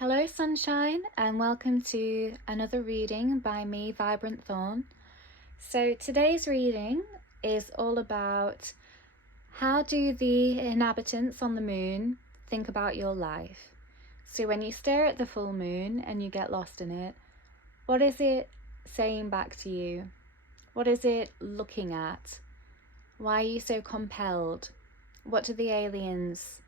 Hello sunshine, and welcome to another reading by me, VibrantThorn. So today's reading is all about how do the inhabitants on the moon think about your life. So when you stare at the full moon and you get lost in it, what is it saying back to you? What is it looking at? Why are you so compelled? What do the aliens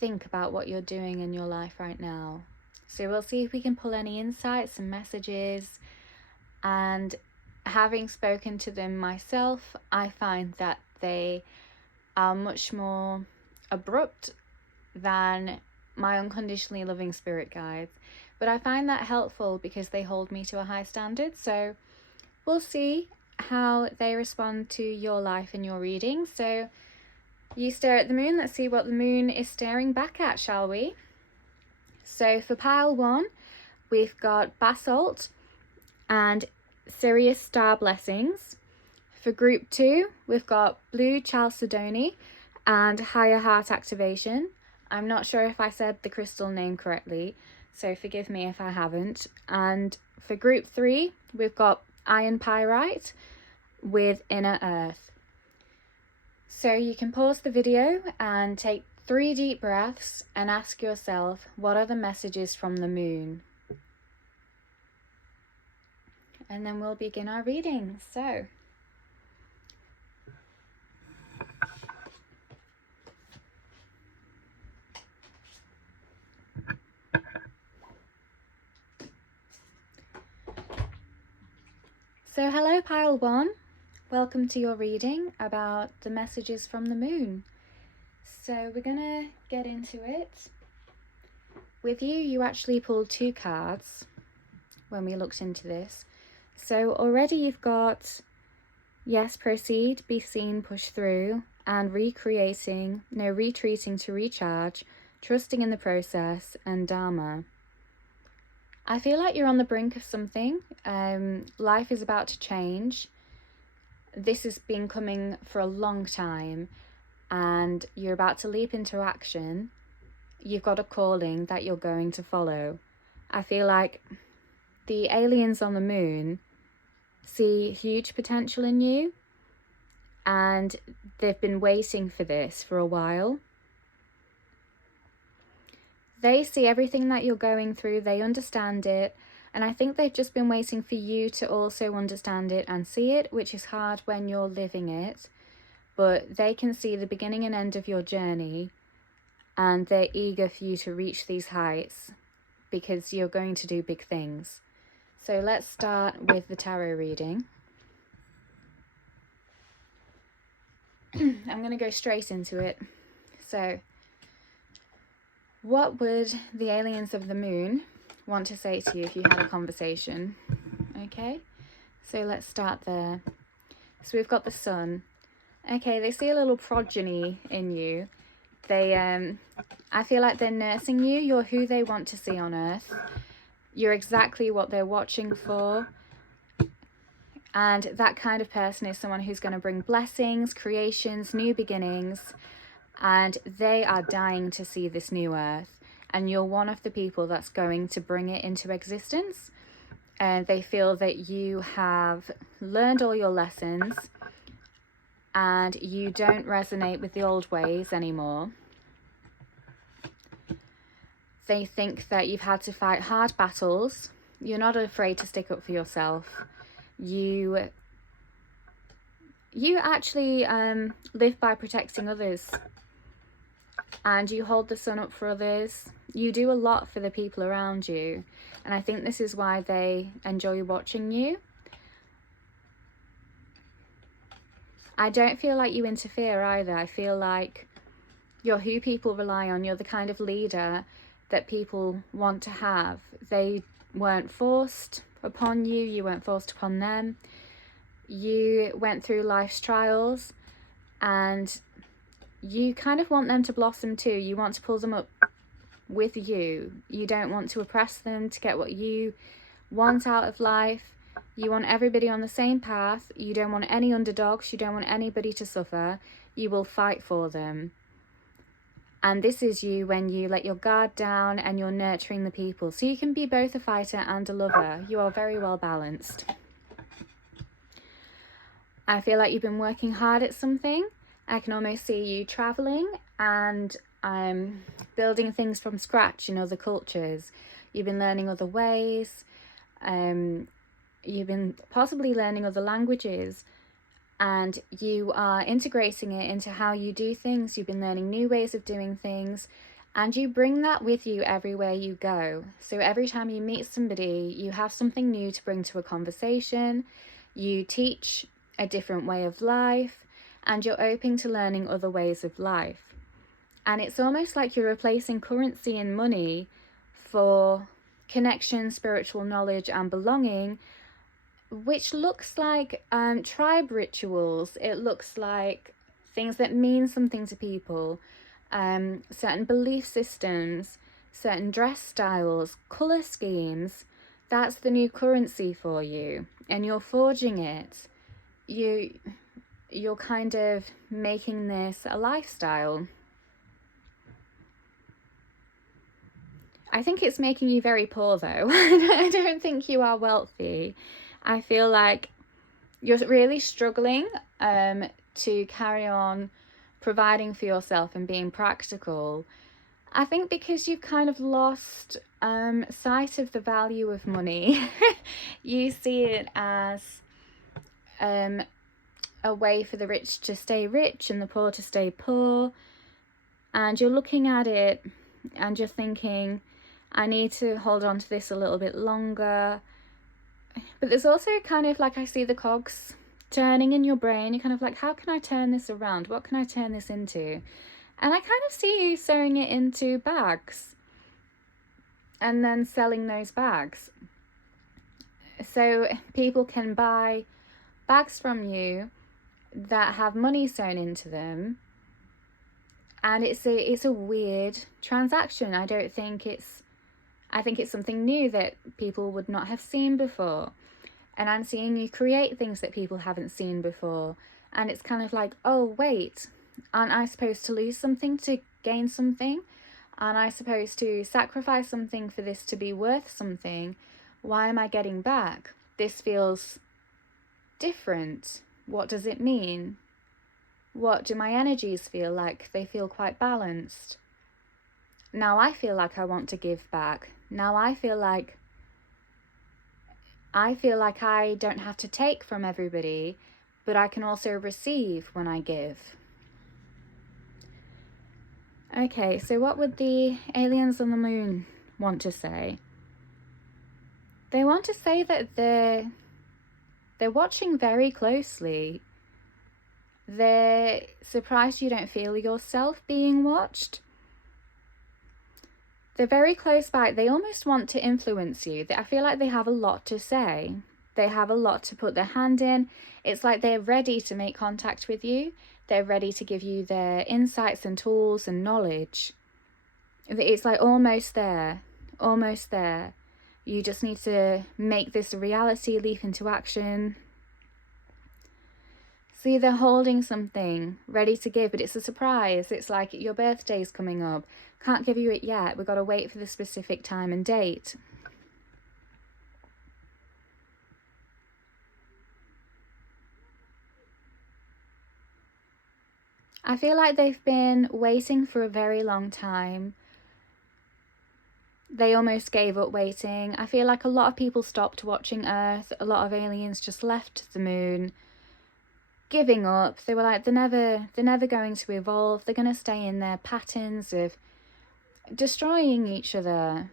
think about what you're doing in your life right now? So we'll see if we can pull any insights and messages. And having spoken to them myself, I find that they are much more abrupt than my unconditionally loving spirit guides. But I find that helpful because they hold me to a high standard. So we'll see how they respond to your life and your reading. So you stare at the moon. Let's see what the moon is staring back at, shall we? So for pile 1, we've got basalt and Sirius star blessings. For group 2, we've got blue chalcedony and higher heart activation. I'm not sure if I said the crystal name correctly, so forgive me if I haven't. And for group 3, we've got iron pyrite with inner earth. So you can pause the video and take 3 deep breaths and ask yourself, what are the messages from the moon? And then we'll begin our reading. So hello pile 1. Welcome to your reading about the messages from the moon. So we're gonna get into it. With you actually pulled 2 cards when we looked into this. So already you've got yes, proceed, be seen, push through, and retreating to recharge, trusting in the process, and Dharma. I feel like you're on the brink of something. Life is about to change. This has been coming for a long time, and you're about to leap into action. You've got a calling that you're going to follow. I feel like the aliens on the moon see huge potential in you, and they've been waiting for this for a while. They see everything that you're going through, they understand it, and I think they've just been waiting for you to also understand it and see it, which is hard when you're living it. But they can see the beginning and end of your journey, and they're eager for you to reach these heights because you're going to do big things. So let's start with the tarot reading. I'm going to go straight into it. So, what would the aliens of the moon want to say to you if you had a conversation? Okay, so let's start there. So we've got the sun. Okay, they see a little progeny in you. They, I feel like they're nursing you. You're who they want to see on Earth. You're exactly what they're watching for. And that kind of person is someone who's going to bring blessings, creations, new beginnings. And they are dying to see this new Earth. And you're one of the people that's going to bring it into existence. And they feel that you have learned all your lessons and you don't resonate with the old ways anymore. They think that you've had to fight hard battles. You're not afraid to stick up for yourself. You actually live by protecting others, and you hold the sun up for others. You do a lot for the people around you, and I think this is why they enjoy watching you. I don't feel like you interfere either. I feel like you're who people rely on. You're the kind of leader that people want to have. They weren't forced upon you. You weren't forced upon them. You went through life's trials, and you kind of want them to blossom too. You want to pull them up with you. You don't want to oppress them to get what you want out of life. You want everybody on the same path. You don't want any underdogs. You don't want anybody to suffer. You will fight for them. And this is you when you let your guard down and you're nurturing the people. So you can be both a fighter and a lover. You are very well balanced. I feel like you've been working hard at something. I can almost see you traveling and building things from scratch in other cultures. You've been learning other ways. You've been possibly learning other languages. And you are integrating it into how you do things. You've been learning new ways of doing things, and you bring that with you everywhere you go. So every time you meet somebody, you have something new to bring to a conversation. You teach a different way of life, and you're open to learning other ways of life. And it's almost like you're replacing currency and money for connection, spiritual knowledge, and belonging, which looks like tribe rituals. It looks like things that mean something to people, certain belief systems, certain dress styles, colour schemes. That's the new currency for you, and you're forging it. You're kind of making this a lifestyle. I think it's making you very poor though. I don't think you are wealthy. I feel like you're really struggling to carry on providing for yourself and being practical. I think because you've kind of lost sight of the value of money. You see it as a way for the rich to stay rich and the poor to stay poor. And you're looking at it and you're thinking, I need to hold on to this a little bit longer. But there's also kind of like, I see the cogs turning in your brain. You're kind of like, how can I turn this around? What can I turn this into? And I kind of see you sewing it into bags and then selling those bags. So people can buy bags from you that have money sewn into them. And it's a weird transaction. I think it's something new that people would not have seen before. And I'm seeing you create things that people haven't seen before. And it's kind of like, oh, wait, aren't I supposed to lose something to gain something? Aren't I supposed to sacrifice something for this to be worth something? Why am I getting back? This feels different. What does it mean? What do my energies feel like? They feel quite balanced. Now I feel like I want to give back. Now I feel like I don't have to take from everybody, but I can also receive when I give. Okay, so what would the aliens on the moon want to say? They want to say that they're watching very closely. They're surprised you don't feel yourself being watched. They're very close by. They almost want to influence you. I feel like they have a lot to say. They have a lot to put their hand in. It's like they're ready to make contact with you. They're ready to give you their insights and tools and knowledge. It's like almost there, almost there. You just need to make this a reality, leap into action. See, they're holding something ready to give, but it's a surprise. It's like your birthday's coming up. Can't give you it yet. We've got to wait for the specific time and date. I feel like they've been waiting for a very long time. They almost gave up waiting. I feel like a lot of people stopped watching Earth. A lot of aliens just left the moon, giving up. They were like, they're never going to evolve. They're going to stay in their patterns of destroying each other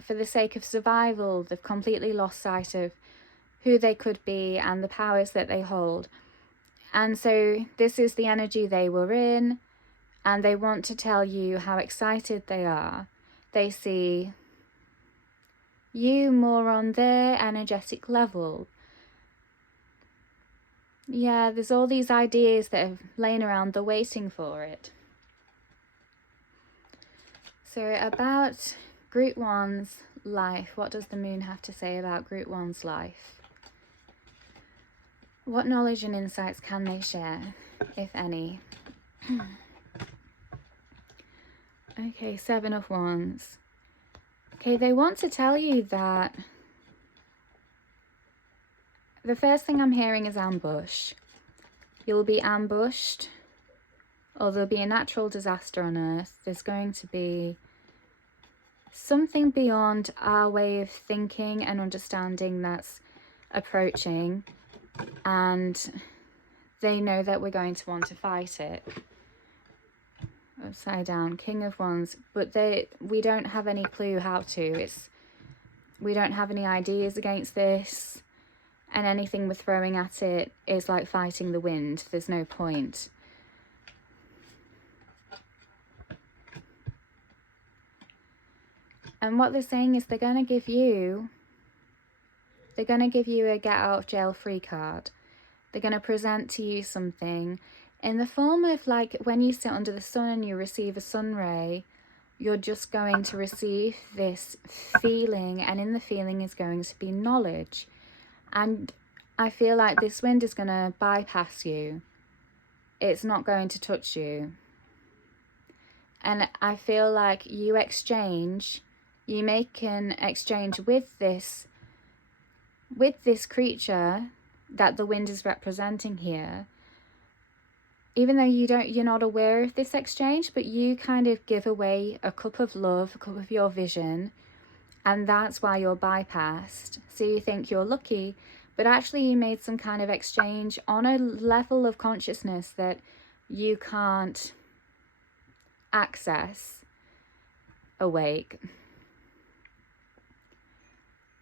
for the sake of survival. They've completely lost sight of who they could be and the powers that they hold. And so this is the energy they were in, and they want to tell you how excited they are. They see you more on their energetic level. Yeah, there's all these ideas that have lain around, they're waiting for it. So about Group 1's life, what does the moon have to say about Group 1's life? What knowledge and insights can they share, if any? Okay, Seven of Wands. Okay, they want to tell you that the first thing I'm hearing is ambush. You'll be ambushed, or there'll be a natural disaster on Earth. There's going to be something beyond our way of thinking and understanding that's approaching, and they know that we're going to want to fight it. Upside down, King of Wands, but we don't have any clue how to. We don't have any ideas against this, and anything we're throwing at it is like fighting the wind. There's no point. And what they're saying is they're going to give you a get out of jail free card. They're going to present to you something in the form of, like, when you sit under the sun and you receive a sun ray, you're just going to receive this feeling, and in the feeling is going to be knowledge. And I feel like this wind is going to bypass you. It's not going to touch you. And I feel like you make an exchange with this creature that the wind is representing here. Even though you're not aware of this exchange, but you kind of give away a cup of love, a cup of your vision, and that's why you're bypassed. So you think you're lucky, but actually you made some kind of exchange on a level of consciousness that you can't access awake.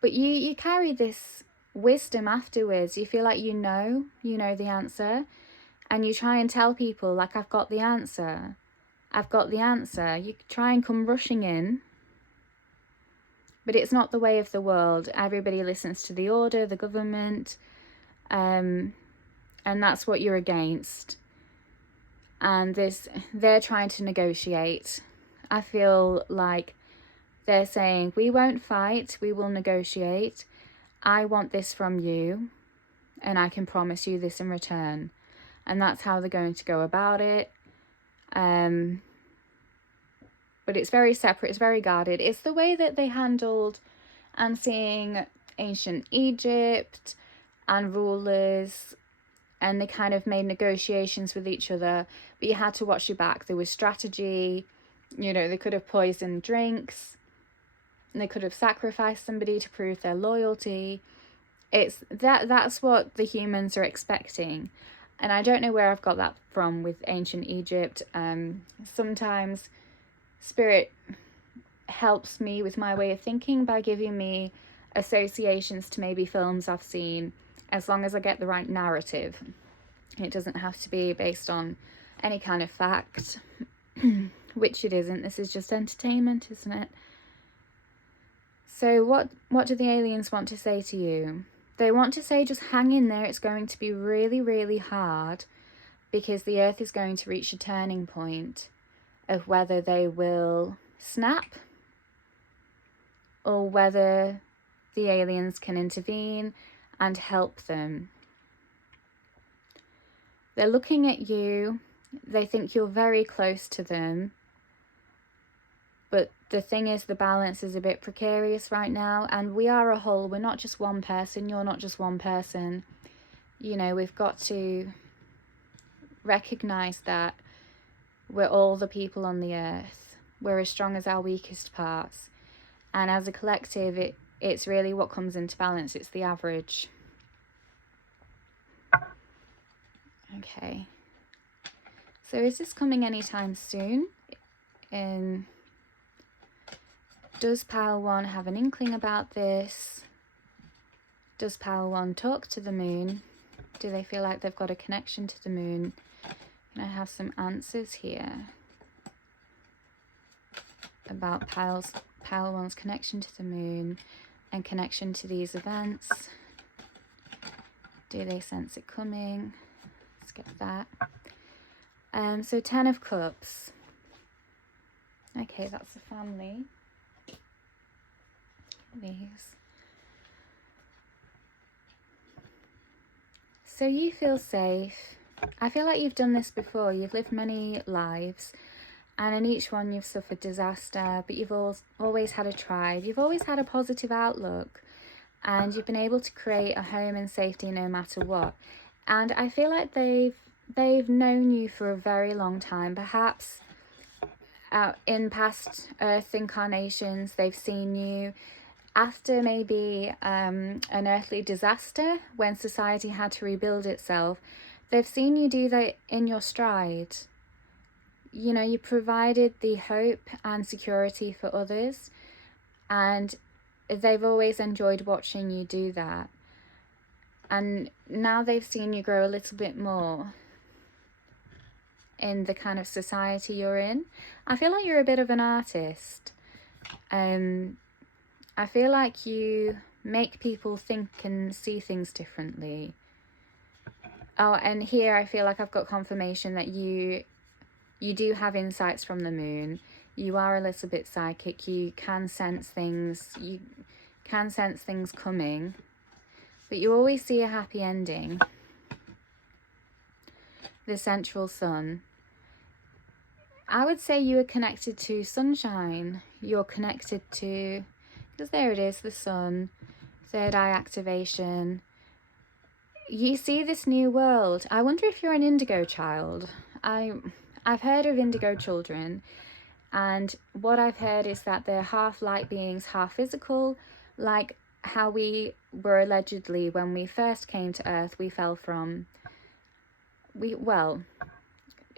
But you carry this wisdom afterwards. You feel like you know the answer. And you try and tell people, like, I've got the answer. I've got the answer. You try and come rushing in. But it's not the way of the world. Everybody listens to the order, the government. And that's what you're against. And they're trying to negotiate. I feel like they're saying, we won't fight, we will negotiate. I want this from you, and I can promise you this in return. And that's how they're going to go about it. But it's very separate, it's very guarded. It's the way that they handled, I'm seeing ancient Egypt and rulers, and they kind of made negotiations with each other, but you had to watch your back. There was strategy. They could have poisoned drinks. They could have sacrificed somebody to prove their loyalty. That's what the humans are expecting. And I don't know where I've got that from with ancient Egypt. Sometimes spirit helps me with my way of thinking by giving me associations to maybe films I've seen, as long as I get the right narrative. It doesn't have to be based on any kind of fact, which it isn't. This is just entertainment, isn't it? So what do the aliens want to say to you? They want to say, just hang in there. It's going to be really, really hard, because the earth is going to reach a turning point of whether they will snap or whether the aliens can intervene and help them. They're looking at you. They think you're very close to them. But the thing is, the balance is a bit precarious right now, and we are a whole. We're not just one person. You're not just one person. We've got to recognize that we're all the people on the earth. We're as strong as our weakest parts. And as a collective, it's really what comes into balance. It's the average. Okay. So is this coming anytime soon? Does Pile 1 have an inkling about this? Does Pile 1 talk to the moon? Do they feel like they've got a connection to the moon? And I have some answers here about Pile 1's connection to the moon and connection to these events. Do they sense it coming? Let's get that. So 10 of Cups. Okay, that's the family. These. So you feel safe. I feel like you've done this before. You've lived many lives, And in each one you've suffered disaster, but you've always had a tribe. You've always had a positive outlook, and you've been able to create a home in safety no matter what. And I feel like they've known you for a very long time. Perhaps in past Earth incarnations, they've seen you after maybe an earthly disaster when society had to rebuild itself. They've seen you do that in your stride. You know, you provided the hope and security for others, and they've always enjoyed watching you do that. And now they've seen you grow a little bit more in the kind of society you're in. I feel like you're a bit of an artist. I feel like you make people think and see things differently. Oh, and here I feel like I've got confirmation that you do have insights from the moon. You are a little bit psychic. You can sense things. You can sense things coming. But you always see a happy ending. The central sun. I would say you are connected to sunshine. You're connected to, because there it is, the sun, third eye activation. You see this new world. I wonder if you're an indigo child. I've heard of indigo children, and what I've heard is that they're half light beings, half physical, like how we were allegedly, when we first came to Earth, we fell from,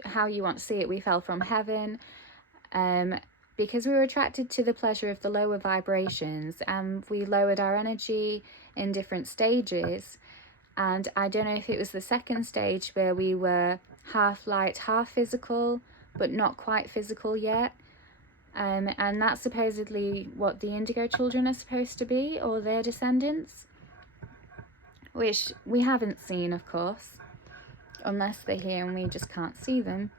how you want to see it, we fell from heaven, because we were attracted to the pleasure of the lower vibrations, and we lowered our energy in different stages. And I don't know if it was the second stage where we were half light, half physical, but not quite physical yet. And that's supposedly what the indigo children are supposed to be, or their descendants, which we haven't seen, of course, unless they're here and we just can't see them.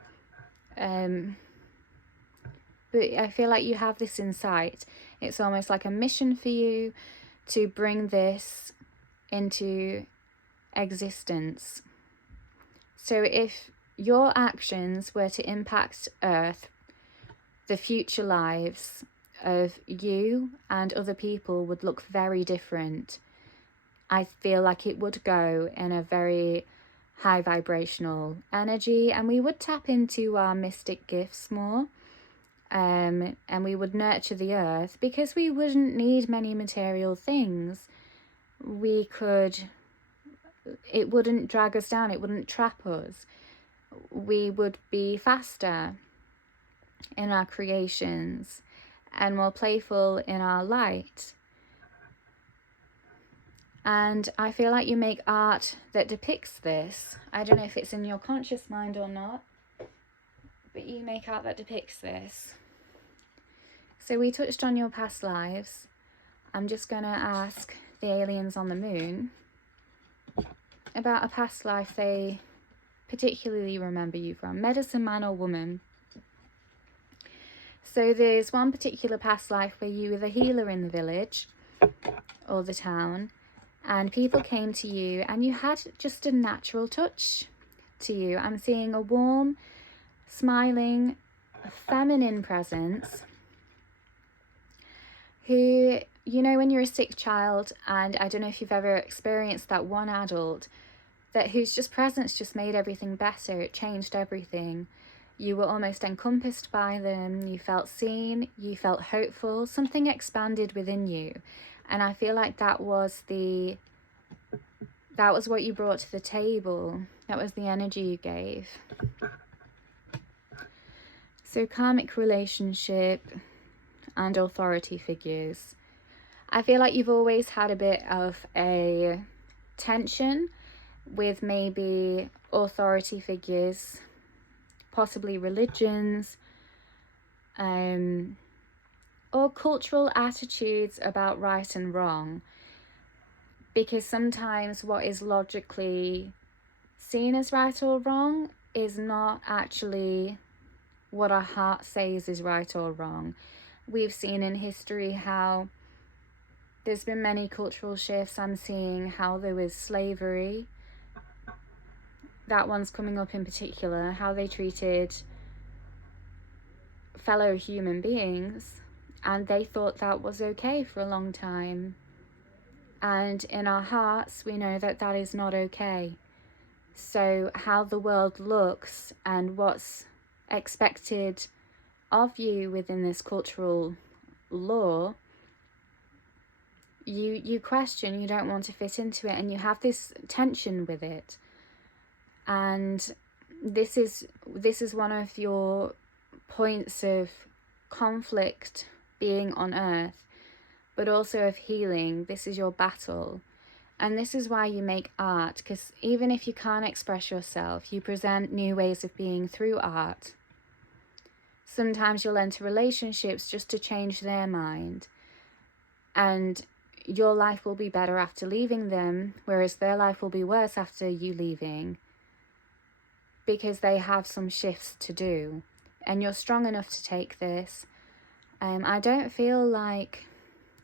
But I feel like you have this insight. It's almost like a mission for you to bring this into existence. So if your actions were to impact Earth, the future lives of you and other people would look very different. I feel like it would go in a very high vibrational energy, and we would tap into our mystic gifts more, and we would nurture the earth, because we wouldn't need many material things. It wouldn't drag us down, it wouldn't trap us. We would be faster in our creations and more playful in our light. And I feel like you make art that depicts this. I don't know if it's in your conscious mind or not, but you make art that depicts this. So we touched on your past lives. I'm just going to ask the aliens on the moon about a past life they particularly remember you from, medicine man or woman. So there's one particular past life where you were the healer in the village or the town, and people came to you and you had just a natural touch to you. I'm seeing a warm, smiling, feminine presence who, you know, when you're a sick child, and I don't know if you've ever experienced that one adult whose just presence just made everything better. It changed everything. You were almost encompassed by them. You felt seen. You felt hopeful. Something expanded within you. And I feel like that was what you brought to the table. That was the energy you gave. So karmic relationship and authority figures. I feel like you've always had a bit of a tension with maybe authority figures, possibly religions, or cultural attitudes about right and wrong. Because sometimes what is logically seen as right or wrong is not actually what our heart says is right or wrong. We've seen in history how there's been many cultural shifts. I'm seeing how there was slavery. That one's coming up in particular, how they treated fellow human beings, and they thought that was okay for a long time. And in our hearts, we know that that is not okay. So how the world looks and what's expected of you within this cultural law, you question, you don't want to fit into it, and you have this tension with it. And this is one of your points of conflict being on earth, but also of healing. This is your battle. And this is why you make art, because even if you can't express yourself, you present new ways of being through art. Sometimes you'll enter relationships just to change their mind, and your life will be better after leaving them, whereas their life will be worse after you leaving, because they have some shifts to do. And you're strong enough to take this. I don't feel like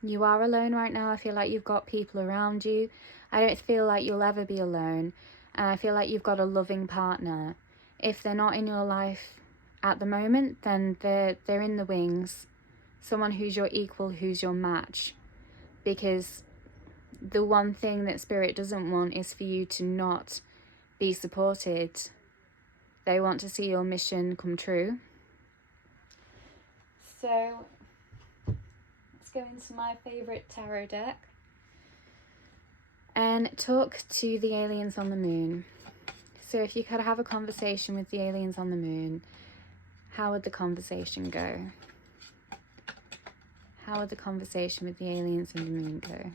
you are alone right now. I feel like you've got people around you. I don't feel like you'll ever be alone. And I feel like you've got a loving partner. If they're not in your life at the moment, then they're in the wings. Someone who's your equal, who's your match. Because the one thing that Spirit doesn't want is for you to not be supported. They want to see your mission come true. So let's go into my favourite tarot deck and talk to the aliens on the moon. So if you could have a conversation with the aliens on the moon, how would the conversation go? How would the conversation with the aliens on the moon go?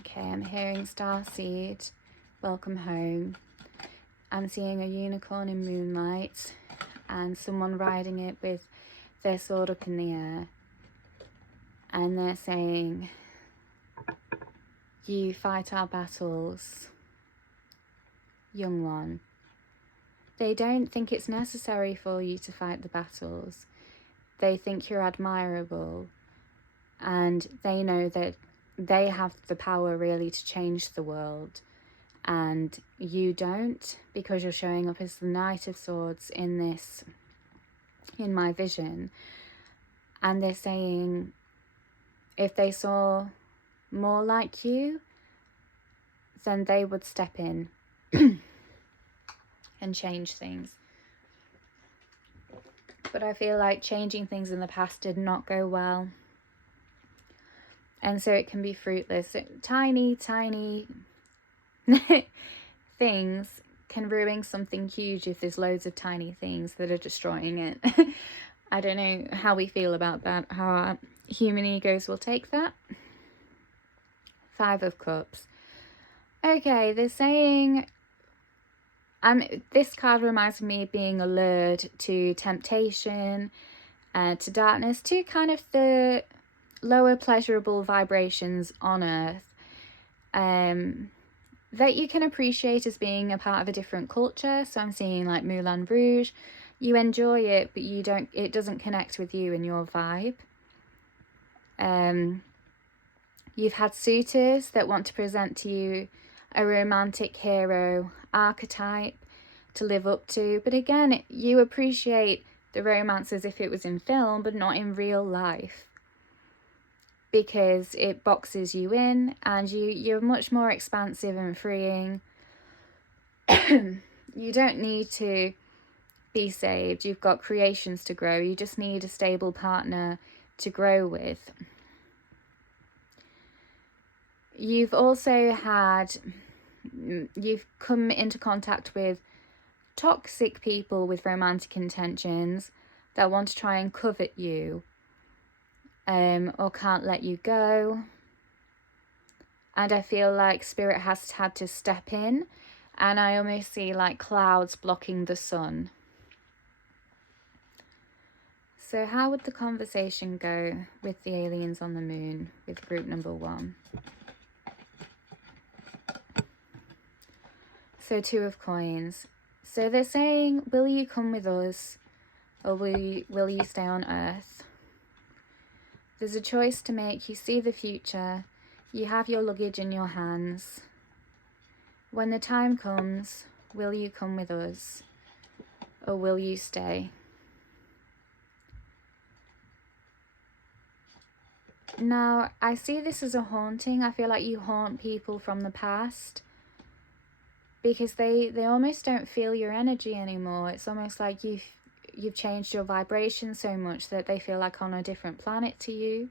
Okay, I'm hearing starseed, welcome home. I'm seeing a unicorn in moonlight and someone riding it with their sword up in the air. And they're saying, you fight our battles, young one. They don't think it's necessary for you to fight the battles. They think you're admirable, and they know that they have the power really to change the world, and you don't, because you're showing up as the Knight of Swords in my vision. And they're saying if they saw more like you, then they would step in and change things. But I feel like changing things in the past did not go well. And so it can be fruitless. Tiny things can ruin something huge if there's loads of tiny things that are destroying it. I don't know how we feel about that, how our human egos will take that. 5 of Cups. Okay, they're saying, this card reminds me of being allured to temptation, to darkness, to kind of the lower pleasurable vibrations on earth, that you can appreciate as being a part of a different culture. So I'm seeing like Moulin Rouge. You enjoy it, but it doesn't connect with you and your vibe. You've had suitors that want to present to you a romantic hero archetype to live up to. But again, you appreciate the romance as if it was in film, but not in real life, because it boxes you in, and you're much more expansive and freeing. You don't need to be saved. You've got creations to grow. You just need a stable partner to grow with. You've come into contact with toxic people with romantic intentions that want to try and covet you, or can't let you go. And I feel like Spirit has had to step in, and I almost see like clouds blocking the sun. So how would the conversation go with the aliens on the moon with group number 1? So 2 of Coins. So they're saying, will you come with us, or will you stay on Earth? There's a choice to make. You see the future. You have your luggage in your hands. When the time comes, will you come with us, or will you stay? Now, I see this as a haunting. I feel like you haunt people from the past because they almost don't feel your energy anymore. It's almost like you've changed your vibration so much that they feel like on a different planet to you,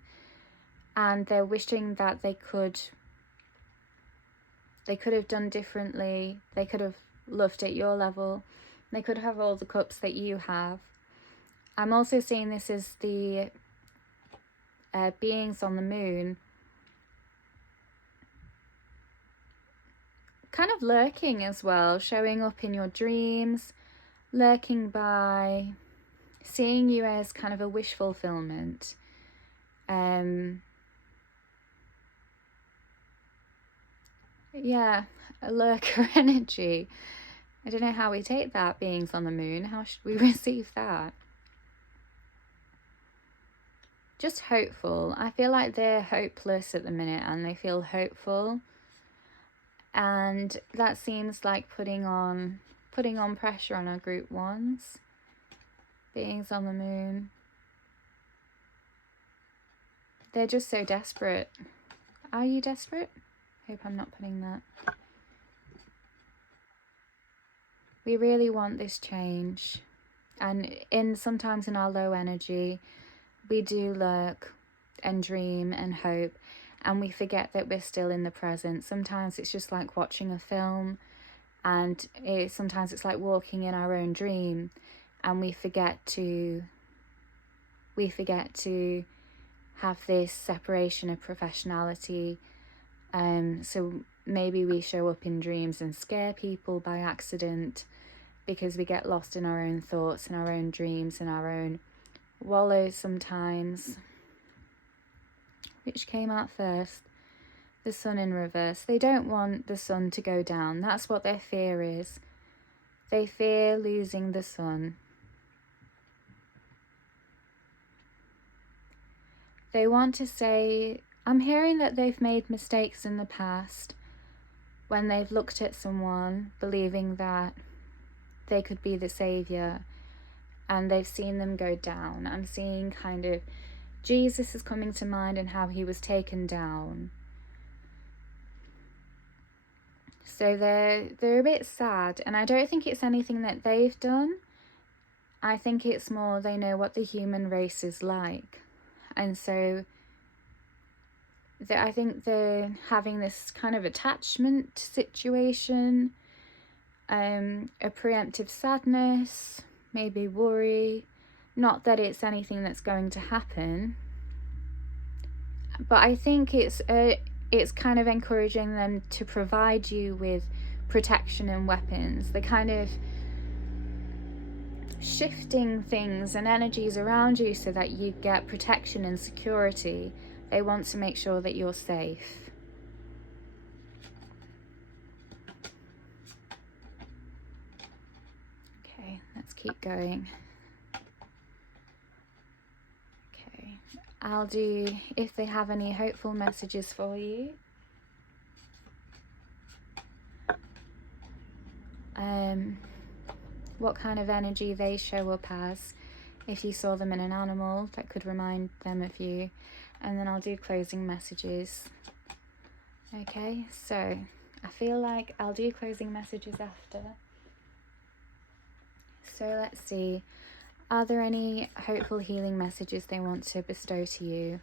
and they're wishing that they could have done differently. They could have loved at your level. They could have all the cups that you have. I'm also seeing this as the beings on the moon kind of lurking as well, showing up in your dreams, lurking by seeing you as kind of a wish fulfillment. Yeah, a lurker energy. I don't know how we take that, beings on the moon. How should we receive that? Just hopeful. I feel like they're hopeless at the minute and they feel hopeful. And that seems like putting on pressure on our group ones. Beings on the moon. They're just so desperate. Are you desperate? Hope I'm not putting that. We really want this change. And sometimes in our low energy, we do lurk and dream and hope, and we forget that we're still in the present. Sometimes it's just like watching a film, and sometimes it's like walking in our own dream, and we forget to have this separation of professionality. So maybe we show up in dreams and scare people by accident because we get lost in our own thoughts and our own dreams and our own wallows sometimes. Which came out first? The sun in reverse. They don't want the sun to go down. That's what their fear is. They fear losing the sun. They want to say, I'm hearing that they've made mistakes in the past when they've looked at someone believing that they could be the savior and they've seen them go down. I'm seeing kind of Jesus is coming to mind and how he was taken down. So they're a bit sad, and I don't think it's anything that they've done. I think it's more they know what the human race is like. And so I think they're having this kind of attachment situation, a preemptive sadness, maybe worry. Not that it's anything that's going to happen, but I think it's kind of encouraging them to provide you with protection and weapons. They're kind of shifting things and energies around you so that you get protection and security. They want to make sure that you're safe. Okay, let's keep going. Okay, I'll do if they have any hopeful messages for you. What kind of energy they show up as, if you saw them in an animal that could remind them of you, and then I'll do closing messages. Okay, so I feel like I'll do closing messages after. So let's see, are there any hopeful healing messages they want to bestow to you?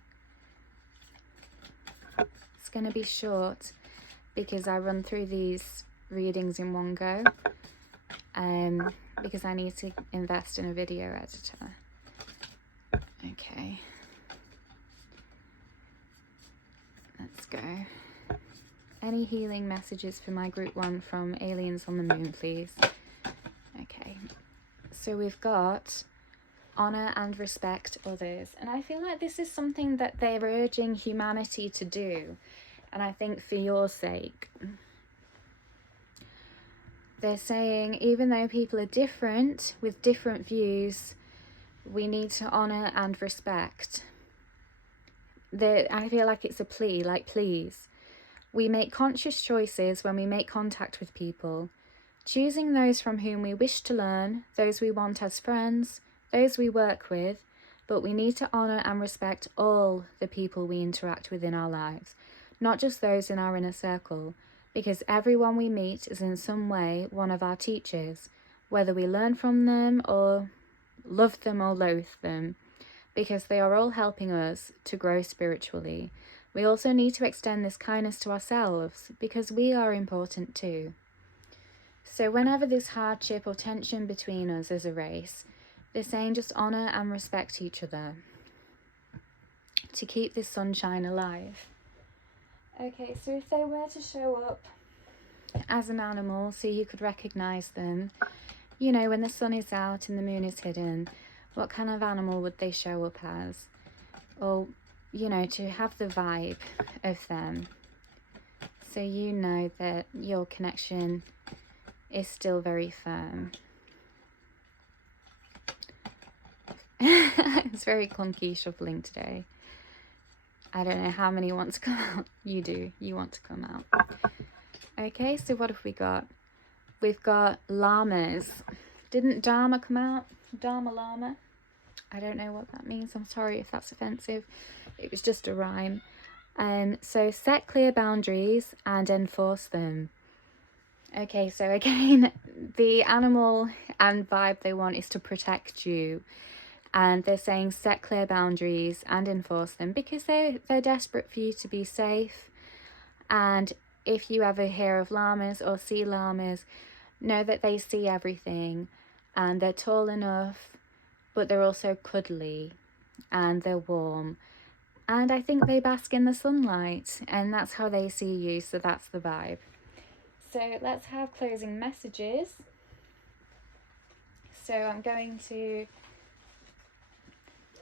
It's going to be short because I run through these readings in one go. Because I need to invest in a video editor. Okay. Let's go. Any healing messages for my group 1 from Aliens on the Moon, please? Okay. So we've got honor and respect others. And I feel like this is something that they're urging humanity to do. And I think for your sake. They're saying, even though people are different, with different views, we need to honour and respect. I feel like it's a plea, like please. We make conscious choices when we make contact with people, choosing those from whom we wish to learn, those we want as friends, those we work with, but we need to honour and respect all the people we interact with in our lives, not just those in our inner circle, because everyone we meet is in some way one of our teachers, whether we learn from them or love them or loathe them, because they are all helping us to grow spiritually. We also need to extend this kindness to ourselves, because we are important too. So whenever this hardship or tension between us is a race, they're saying just honour and respect each other to keep this sunshine alive. Okay, so if they were to show up as an animal so you could recognise them, you know, when the sun is out and the moon is hidden, what kind of animal would they show up as? Or, you know, to have the vibe of them, so you know that your connection is still very firm. It's very clunky shuffling today. I don't know how many want to come out. You do. You want to come out. Okay, so what have we got? We've got llamas. Didn't Dharma come out? Dharma llama? I don't know what that means. I'm sorry if that's offensive. It was just a rhyme. So set clear boundaries and enforce them. Okay, so again, the animal and vibe they want is to protect you. And they're saying set clear boundaries and enforce them, because they're desperate for you to be safe. And if you ever hear of llamas or see llamas, know that they see everything, and they're tall enough, but they're also cuddly and they're warm. And I think they bask in the sunlight, and that's how they see you, so that's the vibe. So let's have closing messages. So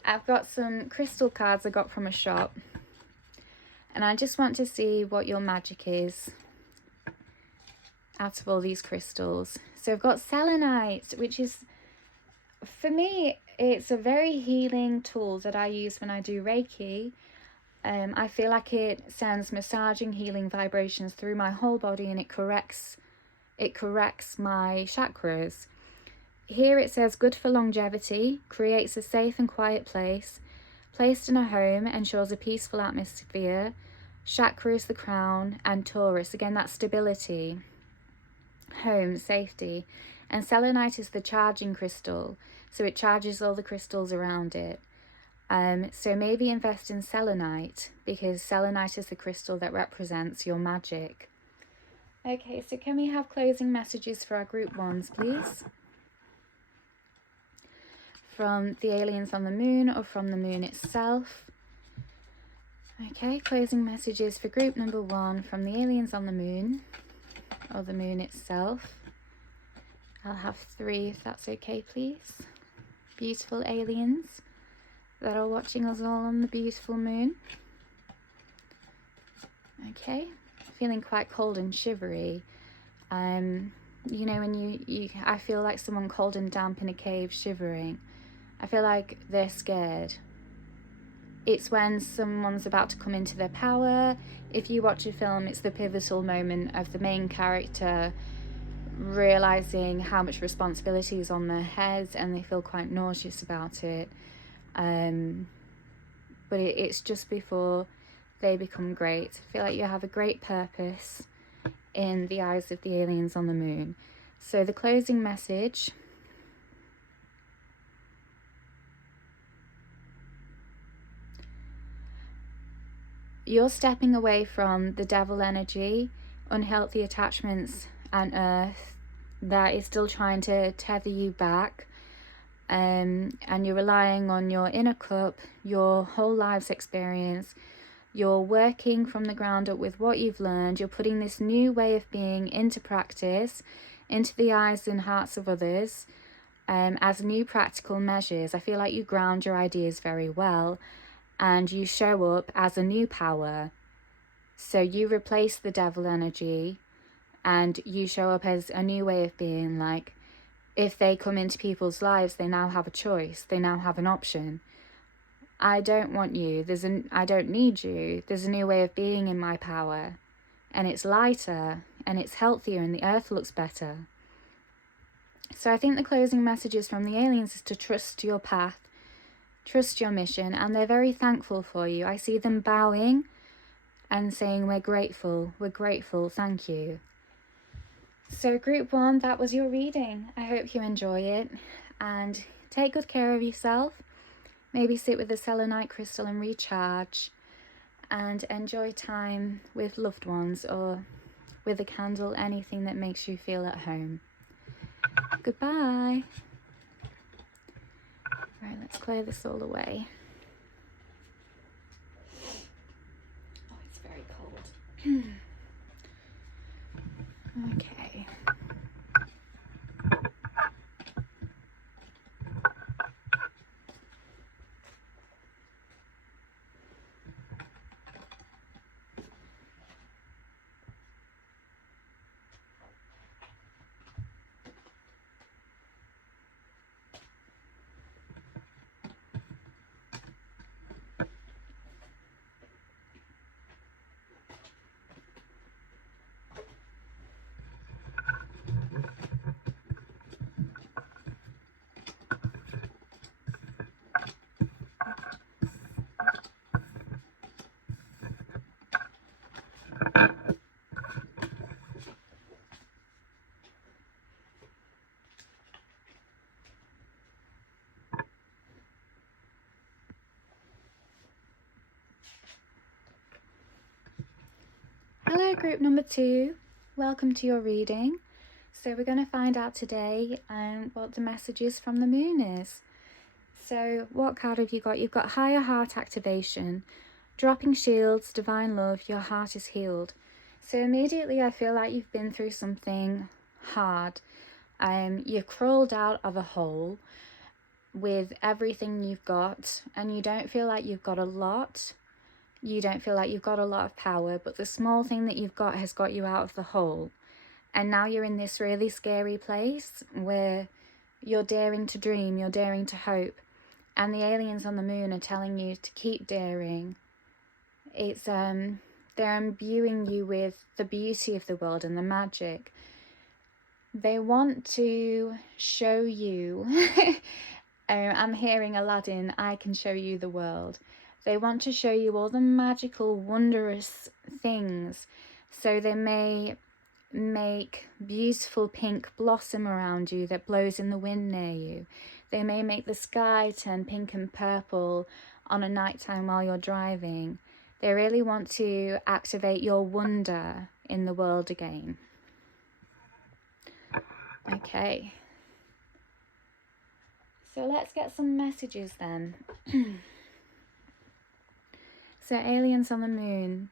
I've got some crystal cards I got from a shop, and I just want to see what your magic is out of all these crystals. So I've got selenite, which is, for me, it's a very healing tool that I use when I do Reiki. I feel like it sends massaging, healing vibrations through my whole body, and it corrects my chakras. Here it says good for longevity, creates a safe and quiet place, placed in a home, ensures a peaceful atmosphere. Chakra is the crown, and Taurus, again, that's stability, home, safety. And selenite is the charging crystal, so it charges all the crystals around it. So maybe invest in selenite, because selenite is the crystal that represents your magic. Okay, so can we have closing messages for our group ones, please? From the aliens on the moon or from the moon itself. Okay, closing messages for group number 1 from the aliens on the moon or the moon itself. I'll have 3 if that's okay, please. Beautiful aliens that are watching us all on the beautiful moon. Okay, feeling quite cold and shivery. You know, when I feel like someone cold and damp in a cave shivering. I feel like they're scared. It's when someone's about to come into their power. If you watch a film, it's the pivotal moment of the main character realizing how much responsibility is on their heads, and they feel quite nauseous about it. But it's just before they become great. I feel like you have a great purpose in the eyes of the aliens on the moon. So the closing message: you're stepping away from the devil energy, unhealthy attachments, and earth that is still trying to tether you back. And you're relying on your inner cup, your whole life's experience. You're working from the ground up with what you've learned. You're putting this new way of being into practice, into the eyes and hearts of others, as new practical measures. I feel like you ground your ideas very well, and you show up as a new power. So you replace the devil energy, and you show up as a new way of being. Like, if they come into people's lives, they now have a choice. They now have an option. I don't want you. I don't need you. There's a new way of being in my power. And it's lighter, and it's healthier, and the earth looks better. So I think the closing messages from the aliens is to trust your path, trust your mission, and they're very thankful for you. I see them bowing and saying, we're grateful, thank you. So group 1, that was your reading. I hope you enjoy it, and take good care of yourself. Maybe sit with a selenite crystal and recharge, and enjoy time with loved ones or with a candle, anything that makes you feel at home. Goodbye. Right, let's clear this all away. Oh, it's very cold. Okay. Hello group number 2, welcome to your reading. So we're going to find out today what the message is from the moon is. So what card have you got? You've got higher heart activation, dropping shields, divine love, your heart is healed. So immediately I feel like you've been through something hard. You've crawled out of a hole with everything you've got, and you don't feel like you've got a lot. You don't feel like you've got a lot of power, but the small thing that you've got has got you out of the hole. And now you're in this really scary place where you're daring to dream, you're daring to hope. And the aliens on the moon are telling you to keep daring. It's they're imbuing you with the beauty of the world and the magic. They want to show you, I'm hearing Aladdin, I can show you the world. They want to show you all the magical, wondrous things. So they may make beautiful pink blossom around you that blows in the wind near you. They may make the sky turn pink and purple on a nighttime while you're driving. They really want to activate your wonder in the world again. Okay. So let's get some messages then. So aliens on the moon,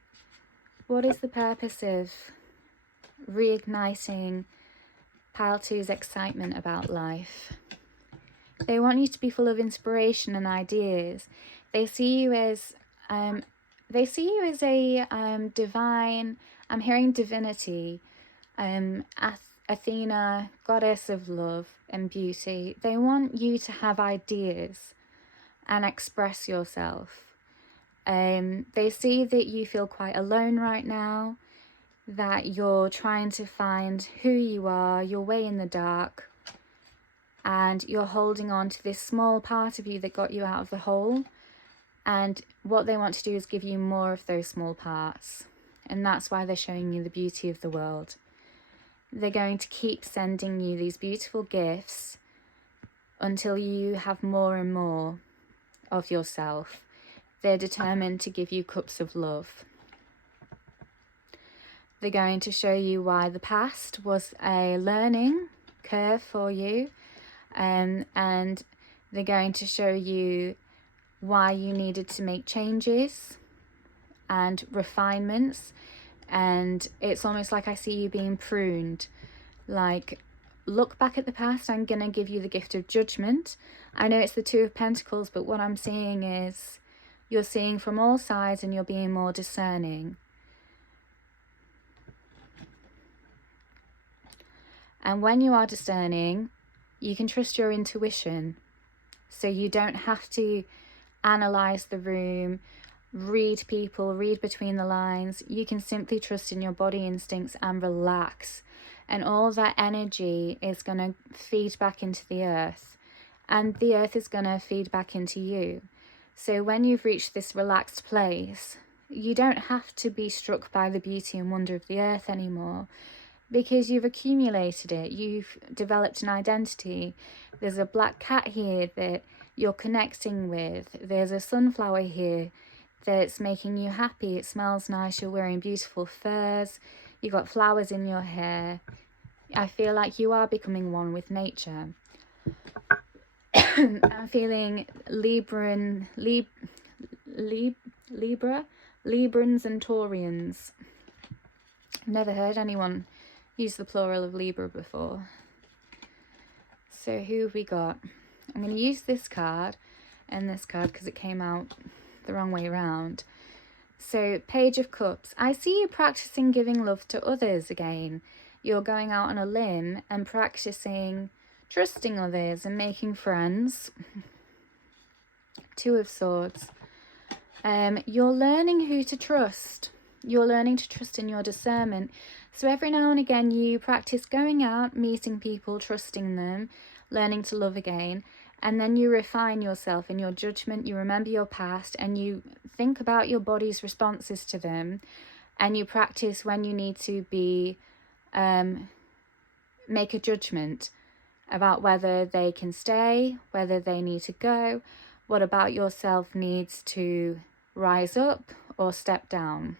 what is the purpose of reigniting Pile 2's excitement about life? They want you to be full of inspiration and ideas. They see you as a divine, I'm hearing divinity, Athena, goddess of love and beauty. They want you to have ideas and express yourself. They see that you feel quite alone right now, that you're trying to find who you are, you're way in the dark, and you're holding on to this small part of you that got you out of the hole. And what they want to do is give you more of those small parts. And that's why they're showing you the beauty of the world. They're going to keep sending you these beautiful gifts until you have more and more of yourself. They're determined to give you cups of love. They're going to show you why the past was a learning curve for you. And they're going to show you why you needed to make changes and refinements. And it's almost like I see you being pruned. Like, look back at the past, I'm going to give you the gift of judgment. I know it's the Two of Pentacles, but what I'm seeing is you're seeing from all sides and you're being more discerning. And when you are discerning, you can trust your intuition. So you don't have to analyze the room, read people, read between the lines. You can simply trust in your body instincts and relax and all that energy is going to feed back into the earth, and the earth is going to feed back into you. So when you've reached this relaxed place, you don't have to be struck by the beauty and wonder of the earth anymore, because you've accumulated it. You've developed an identity. There's a black cat here that you're connecting with. There's a sunflower here that's making you happy. It smells nice. You're wearing beautiful furs. You've got flowers in your hair. I feel like you are becoming one with nature. I'm feeling Librans and Taurians. I've never heard anyone use the plural of Libra before. So who have we got? I'm going to use this card and this card because it came out the wrong way around. So Page of Cups. I see you practicing giving love to others again. You're going out on a limb and practicing trusting others and making friends. Two of Swords. You're learning who to trust. You're learning to trust in your discernment. So every now and again you practice going out, meeting people, trusting them, learning to love again. And then you refine yourself in your judgment. You remember your past and you think about your body's responses to them. And you practice when you need to be, make a judgment about whether they can stay, whether they need to go, what about yourself needs to rise up or step down.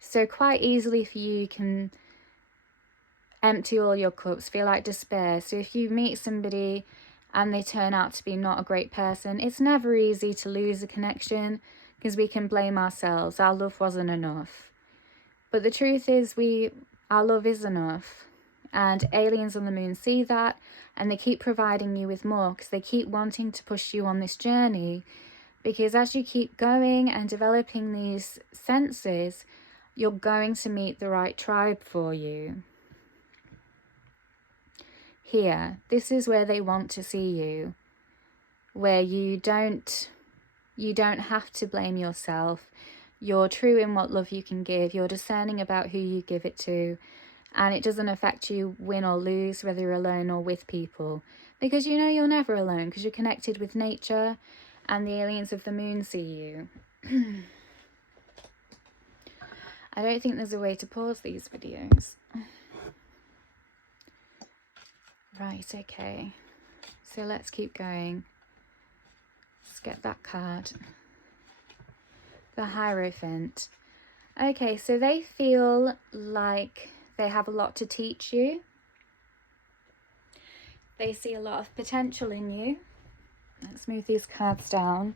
So quite easily for you can empty all your cups, feel like despair. So if you meet somebody and they turn out to be not a great person, it's never easy to lose a connection because we can blame ourselves. Our love wasn't enough. But the truth is our love is enough. And aliens on the moon see that and they keep providing you with more because they keep wanting to push you on this journey. Because as you keep going and developing these senses, you're going to meet the right tribe for you. Here, this is where they want to see you, where you don't have to blame yourself. You're true in what love you can give. You're discerning about who you give it to, and it doesn't affect you win or lose, whether you're alone or with people, because you know you're never alone because you're connected with nature and the aliens of the moon see you. I don't think there's a way to pause these videos. Right, okay. So let's keep going. Let's get that card. The Hierophant. Okay, so they feel like they have a lot to teach you. They see a lot of potential in you. Let's move these cards down.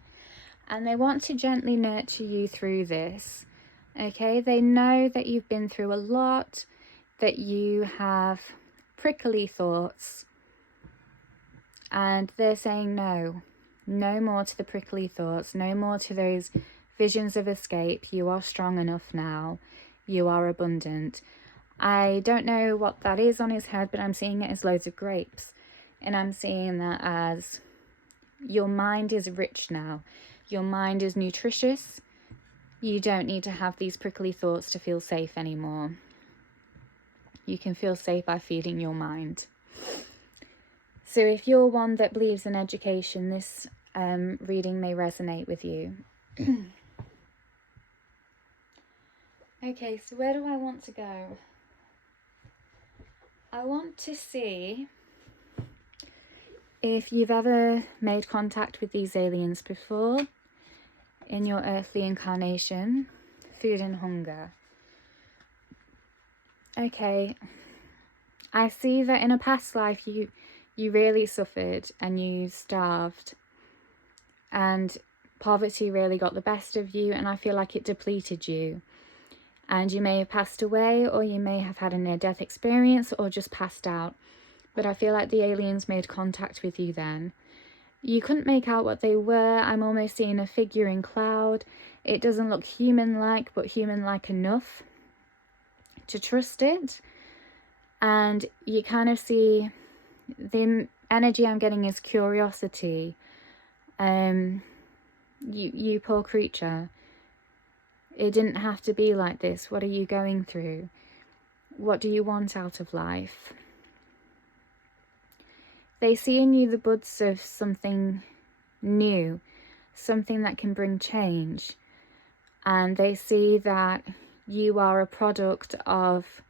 And they want to gently nurture you through this. Okay, they know that you've been through a lot, that you have prickly thoughts. And they're saying no. No more to the prickly thoughts. No more to those visions of escape. You are strong enough now. You are abundant. I don't know what that is on his head, but I'm seeing it as loads of grapes. And I'm seeing that as your mind is rich now. Your mind is nutritious. You don't need to have these prickly thoughts to feel safe anymore. You can feel safe by feeding your mind. So if you're one that believes in education, this reading may resonate with you. Okay, so where do I want to go? I want to see if you've ever made contact with these aliens before in your earthly incarnation. Food and hunger. Okay, I see that in a past life you really suffered and you starved and poverty really got the best of you, and I feel like it depleted you. And you may have passed away, or you may have had a near-death experience, or just passed out. But I feel like the aliens made contact with you then. You couldn't make out what they were. I'm almost seeing a figure in cloud. It doesn't look human-like, but human-like enough to trust it. And you kind of see the energy I'm getting is curiosity. You poor creature. It didn't have to be like this. What are you going through? What do you want out of life? They see in you the buds of something new, something that can bring change. And they see that you are a product of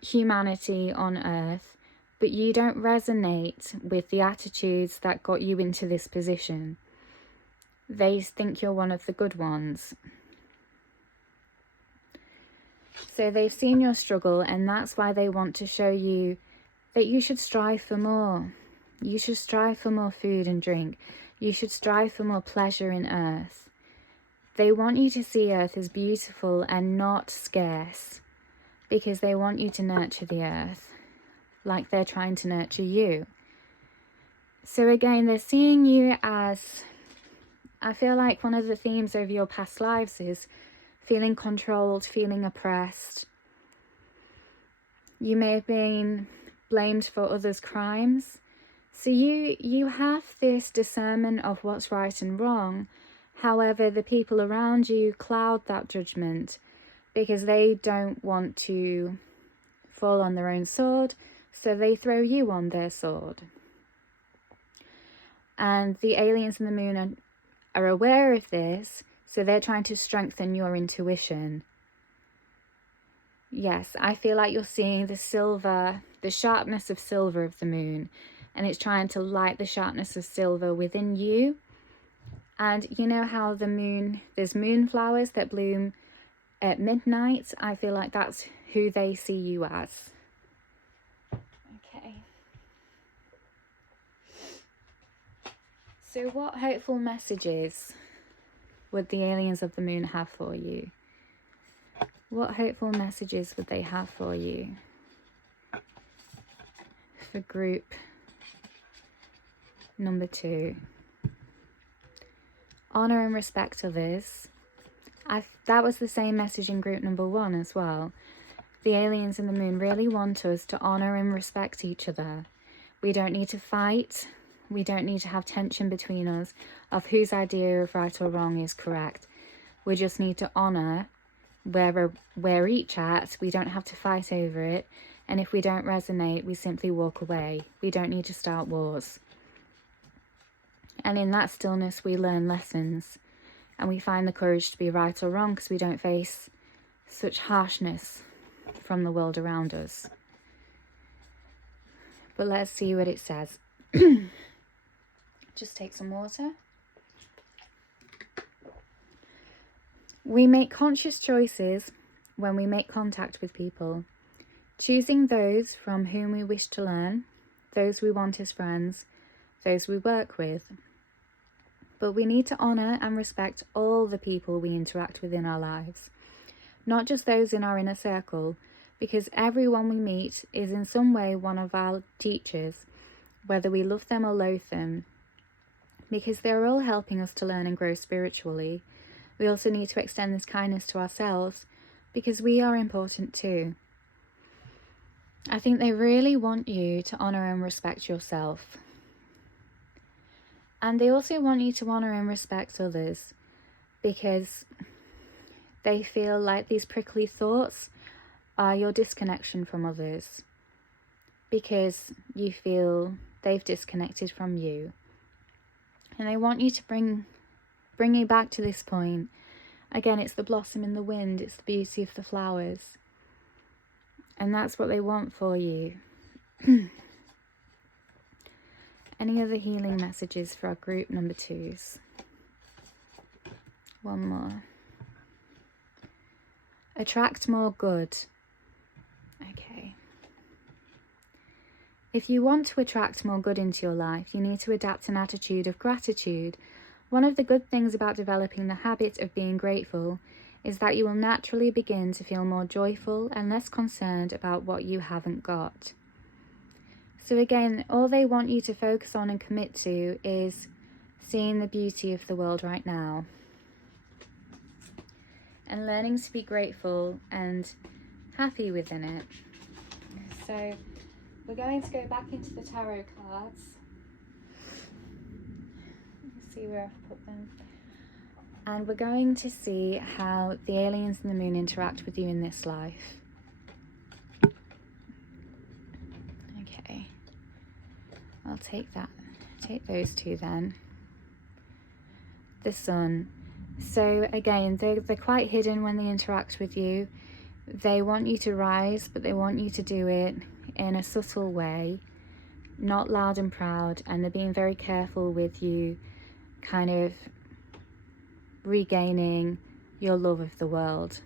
humanity on earth, but you don't resonate with the attitudes that got you into this position. They think you're one of the good ones. So they've seen your struggle, and that's why they want to show you that you should strive for more. You should strive for more food and drink. You should strive for more pleasure in earth. They want you to see earth as beautiful and not scarce, because they want you to nurture the earth like they're trying to nurture you. So again, they're seeing you as, I feel like one of the themes over your past lives is feeling controlled, feeling oppressed. You may have been blamed for others' crimes. So you have this discernment of what's right and wrong. However, the people around you cloud that judgment because they don't want to fall on their own sword, so they throw you on their sword. And the aliens in the moon are aware of this, so they're trying to strengthen your intuition. Yes, I feel like you're seeing the silver, the sharpness of silver of the moon, and it's trying to light the sharpness of silver within you. And you know how the moon, there's moonflowers that bloom at midnight? I feel like that's who they see you as. Okay. So what hopeful messages would the aliens of the moon have for you? What hopeful messages would they have for you? For group number 2. Honour and respect others. That was the same message in group number 1 as well. The aliens in the moon really want us to honour and respect each other. We don't need to fight. We don't need to have tension between us of whose idea of right or wrong is correct. We just need to honour where we're each at. We don't have to fight over it. And if we don't resonate, we simply walk away. We don't need to start wars. And in that stillness, we learn lessons. And we find the courage to be right or wrong because we don't face such harshness from the world around us. But let's see what it says. Just take some water. We make conscious choices when we make contact with people, choosing those from whom we wish to learn, those we want as friends, those we work with. But we need to honour and respect all the people we interact with in our lives, not just those in our inner circle, because everyone we meet is in some way one of our teachers, whether we love them or loathe them, because they're all helping us to learn and grow spiritually. We also need to extend this kindness to ourselves because we are important too. I think they really want you to honour and respect yourself. And they also want you to honour and respect others because they feel like these prickly thoughts are your disconnection from others because you feel they've disconnected from you. And they want you to bring you back to this point. Again, it's the blossom in the wind. It's the beauty of the flowers. And that's what they want for you. Any other healing messages for our group number 2s? One more. Attract more good. Okay. If you want to attract more good into your life, you need to adapt an attitude of gratitude. One of the good things about developing the habit of being grateful is that you will naturally begin to feel more joyful and less concerned about what you haven't got. So again, all they want you to focus on and commit to is seeing the beauty of the world right now and learning to be grateful and happy within it. So we're going to go back into the tarot cards. Let's see where I've put them. And we're going to see how the aliens and the moon interact with you in this life. Okay, I'll take those two then. The sun. So again, they're quite hidden when they interact with you. They want you to rise, but they want you to do it in a subtle way, not loud and proud, and they're being very careful with you kind of regaining your love of the world.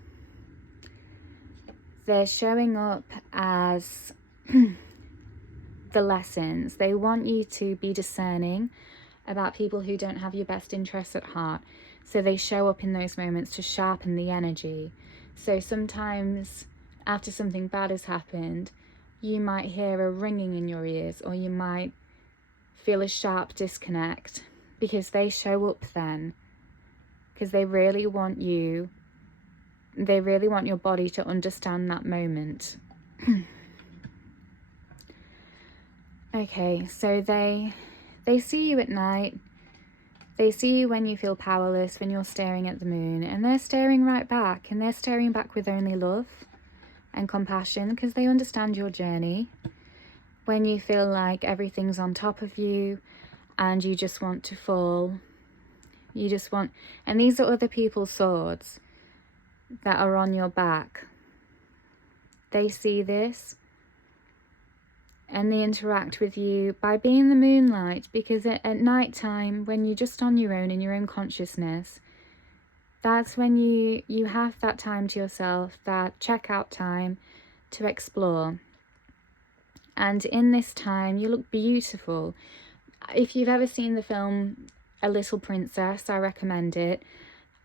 They're showing up as the lessons. They want you to be discerning about people who don't have your best interests at heart. So they show up in those moments to sharpen the energy. So sometimes after something bad has happened, you might hear a ringing in your ears, or you might feel a sharp disconnect, because they show up then, because they really want your body to understand that moment. Okay, so they see you at night. They see you when you feel powerless, when you're staring at the moon, and they're staring right back, and they're staring back with only love and compassion, because they understand your journey. When you feel like everything's on top of you and you just want to fall, and these are other people's swords that are on your back. They see this and they interact with you by being the moonlight, because at night time, when you're just on your own in your own consciousness, that's when you have that time to yourself, that checkout time to explore. And in this time, you look beautiful. If you've ever seen the film A Little Princess, I recommend it.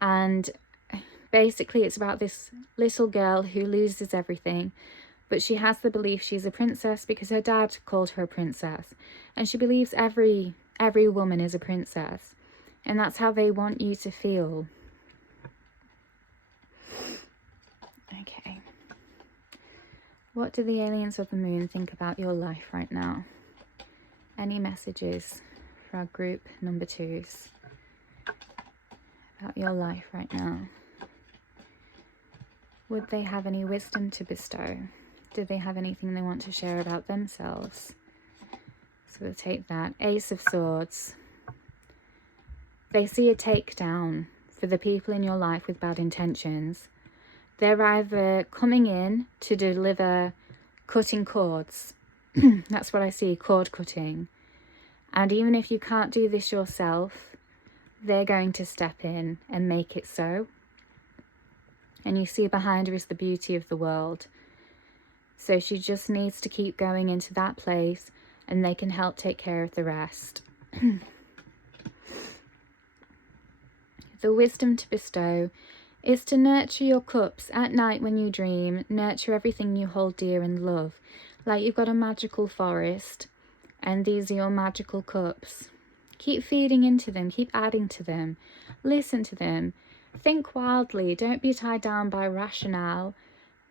And basically it's about this little girl who loses everything, but she has the belief she's a princess because her dad called her a princess. And she believes every woman is a princess. And that's how they want you to feel. Okay. What do the aliens of the moon think about your life right now? Any messages for our group number 2s about your life right now? Would they have any wisdom to bestow? Do they have anything they want to share about themselves? So we'll take that. Ace of Swords. They see a takedown for the people in your life with bad intentions. They're either coming in to deliver cutting cords. That's what I see, cord cutting. And even if you can't do this yourself, they're going to step in and make it so. And you see behind her is the beauty of the world. So she just needs to keep going into that place, and they can help take care of the rest. The wisdom to bestow is to nurture your cups at night when you dream. Nurture everything you hold dear and love. Like you've got a magical forest, and these are your magical cups. Keep feeding into them. Keep adding to them. Listen to them. Think wildly. Don't be tied down by rationale.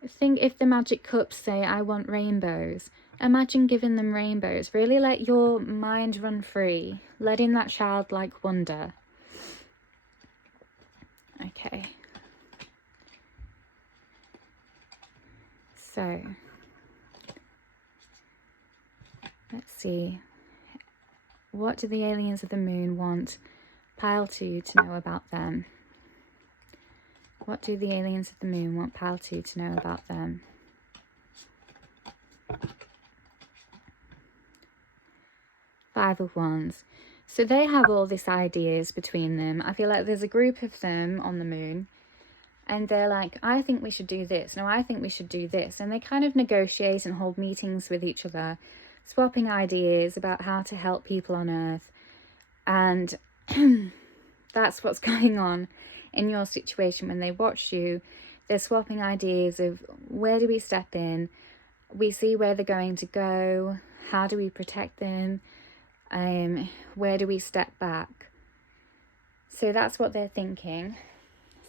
Think if the magic cups say, I want rainbows. Imagine giving them rainbows. Really let your mind run free. Let in that childlike wonder. Okay. So, let's see. What do the aliens of the moon want Pile 2 to know about them? What do the aliens of the moon want Pile 2 to know about them? Five of Wands. So they have all these ideas between them. I feel like there's a group of them on the moon, and they're like, I think we should do this. No, I think we should do this. And they kind of negotiate and hold meetings with each other, swapping ideas about how to help people on Earth. And that's what's going on in your situation when they watch you. They're swapping ideas of where do we step in? We see where they're going to go. How do we protect them? Where do we step back? So that's what they're thinking.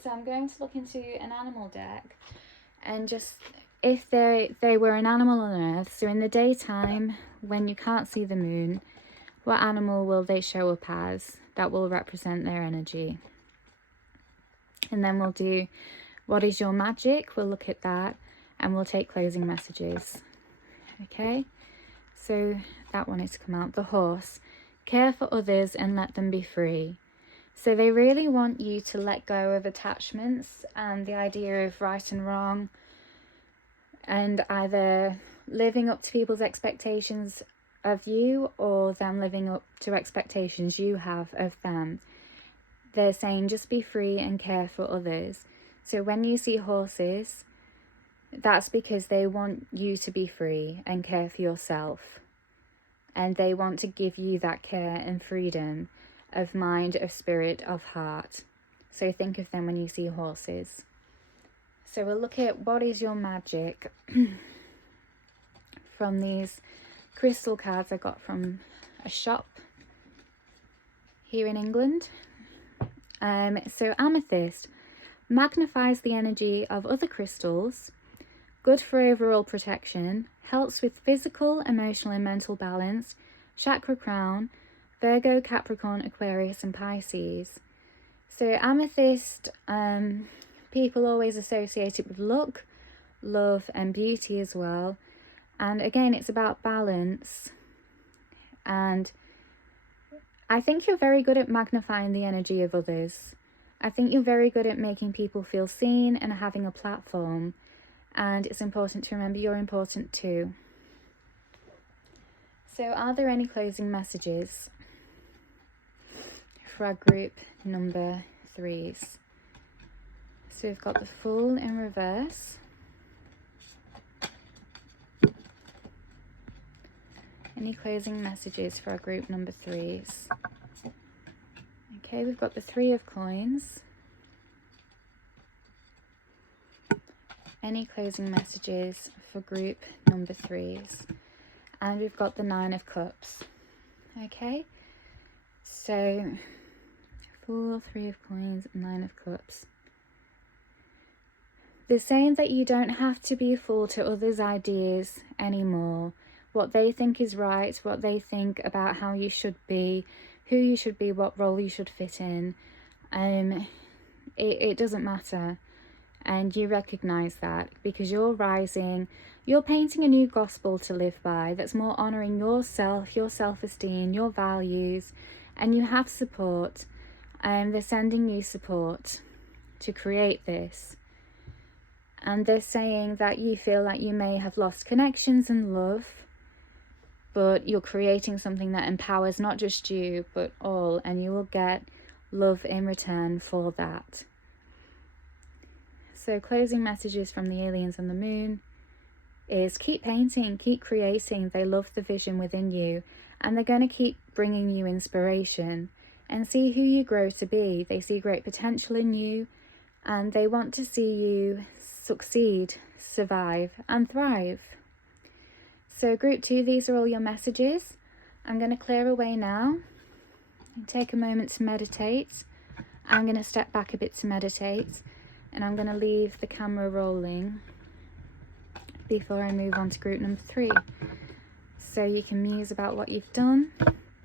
So I'm going to look into an animal deck, and just if they were an animal on Earth, so in the daytime when you can't see the moon, what animal will they show up as that will represent their energy? And then we'll do what is your magic, we'll look at that, and we'll take closing messages. Okay, so that one is to come out. The horse. Care for others and let them be free. So they really want you to let go of attachments and the idea of right and wrong, and either living up to people's expectations of you or them living up to expectations you have of them. They're saying just be free and care for others. So when you see horses, that's because they want you to be free and care for yourself. And they want to give you that care and freedom of mind, of spirit, of heart. So think of them when you see horses. So we'll look at what is your magic from these crystal cards I got from a shop here in England. So amethyst magnifies the energy of other crystals, good for overall protection, helps with physical, emotional and mental balance, chakra crown, Virgo, Capricorn, Aquarius and Pisces. So amethyst, people always associate it with luck, love and beauty as well. And again, it's about balance. And I think you're very good at magnifying the energy of others. I think you're very good at making people feel seen and having a platform. And it's important to remember you're important too. So are there any closing messages for our group number 3s? So we've got the Fool in reverse. Any closing messages for our group number 3s? Okay, we've got the 3 of coins. Any closing messages for group number 3s? And we've got the 9 of cups. Okay, so Fool, 3 of coins, 9 of cups. They're saying that you don't have to be a fool to others' ideas anymore. What they think is right, what they think about how you should be, who you should be, what role you should fit in. It doesn't matter. And you recognize that because you're rising, you're painting a new gospel to live by that's more honoring yourself, your self-esteem, your values, and you have support. They're sending you support to create this. And they're saying that you feel like you may have lost connections and love, but you're creating something that empowers not just you, but all, and you will get love in return for that. So closing messages from the aliens on the moon is keep painting, keep creating. They love the vision within you, and they're going to keep bringing you inspiration and see who you grow to be. They see great potential in you, and they want to see you succeed, survive and thrive. So group 2, these are all your messages. I'm going to clear away now and take a moment to meditate. I'm going to step back a bit to meditate, and I'm going to leave the camera rolling before I move on to group number 3. So you can muse about what you've done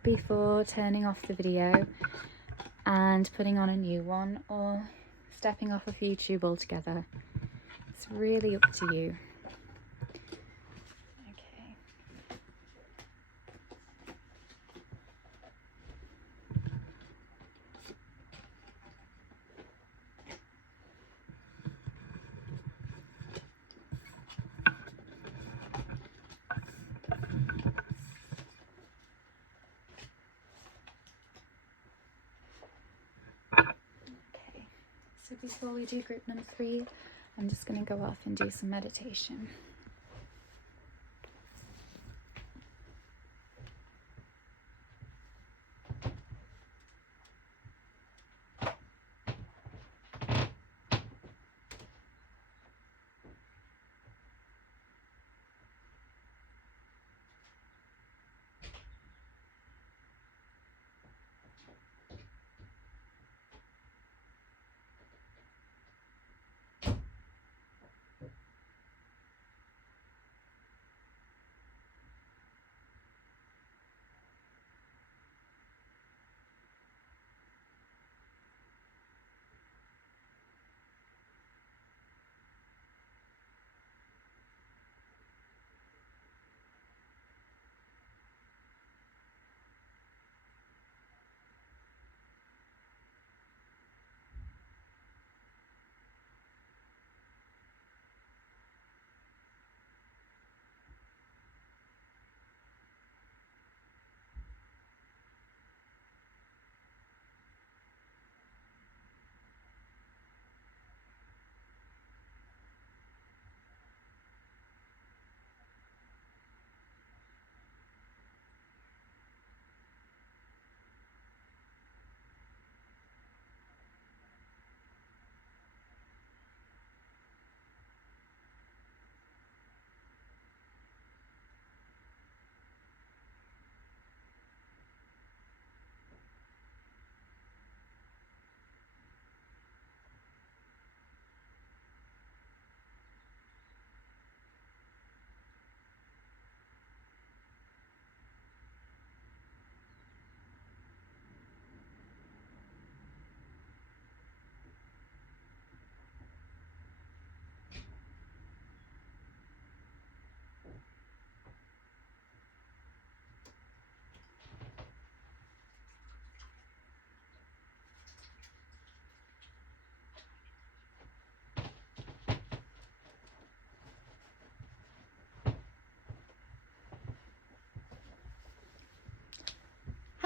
before turning off the video and putting on a new one, or stepping off of YouTube altogether. It's really up to you. So before we do group number 3, I'm just going to go off and do some meditation.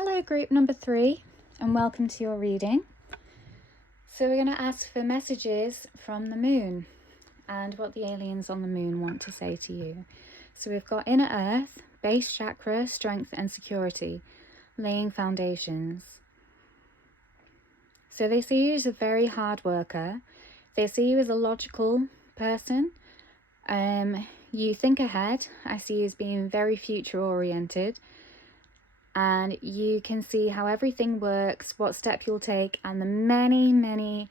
Hello, group number 3, and welcome to your reading. So we're going to ask for messages from the moon and what the aliens on the moon want to say to you. So we've got inner earth, base chakra, strength and security, laying foundations. So they see you as a very hard worker. They see you as a logical person. You think ahead. I see you as being very future oriented. And you can see how everything works, what step you'll take, and the many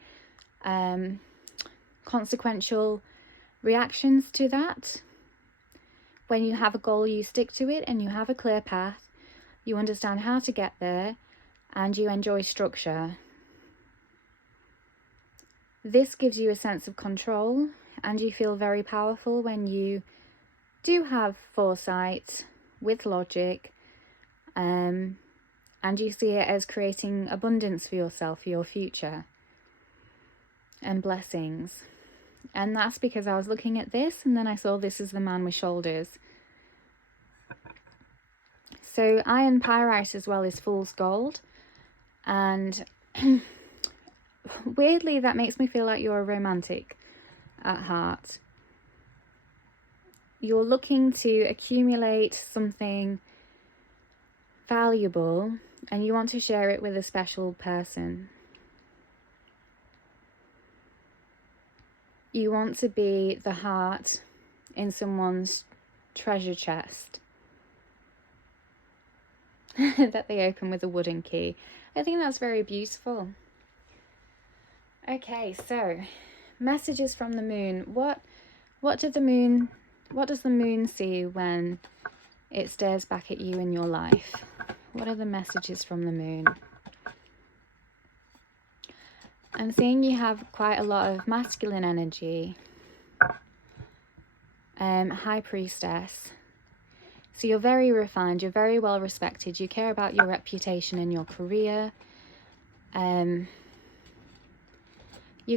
consequential reactions to that. When you have a goal, you stick to it and you have a clear path. You understand how to get there and you enjoy structure. This gives you a sense of control and you feel very powerful when you do have foresight with logic, and you see it as creating abundance for yourself, for your future, and blessings. And that's because I was looking at this and then I saw this is the man with shoulders. So iron pyrite as well is fool's gold, and weirdly that makes me feel like you're a romantic at heart. You're looking to accumulate something valuable and you want to share it with a special person. You want to be the heart in someone's treasure chest that they open with a wooden key. I think that's very beautiful. Okay, so messages from the moon. What does the moon see when it stares back at you in your life? What are the messages from the moon? I'm seeing you have quite a lot of masculine energy. High priestess. So you're very refined, you're very well respected, you care about your reputation and your career. You're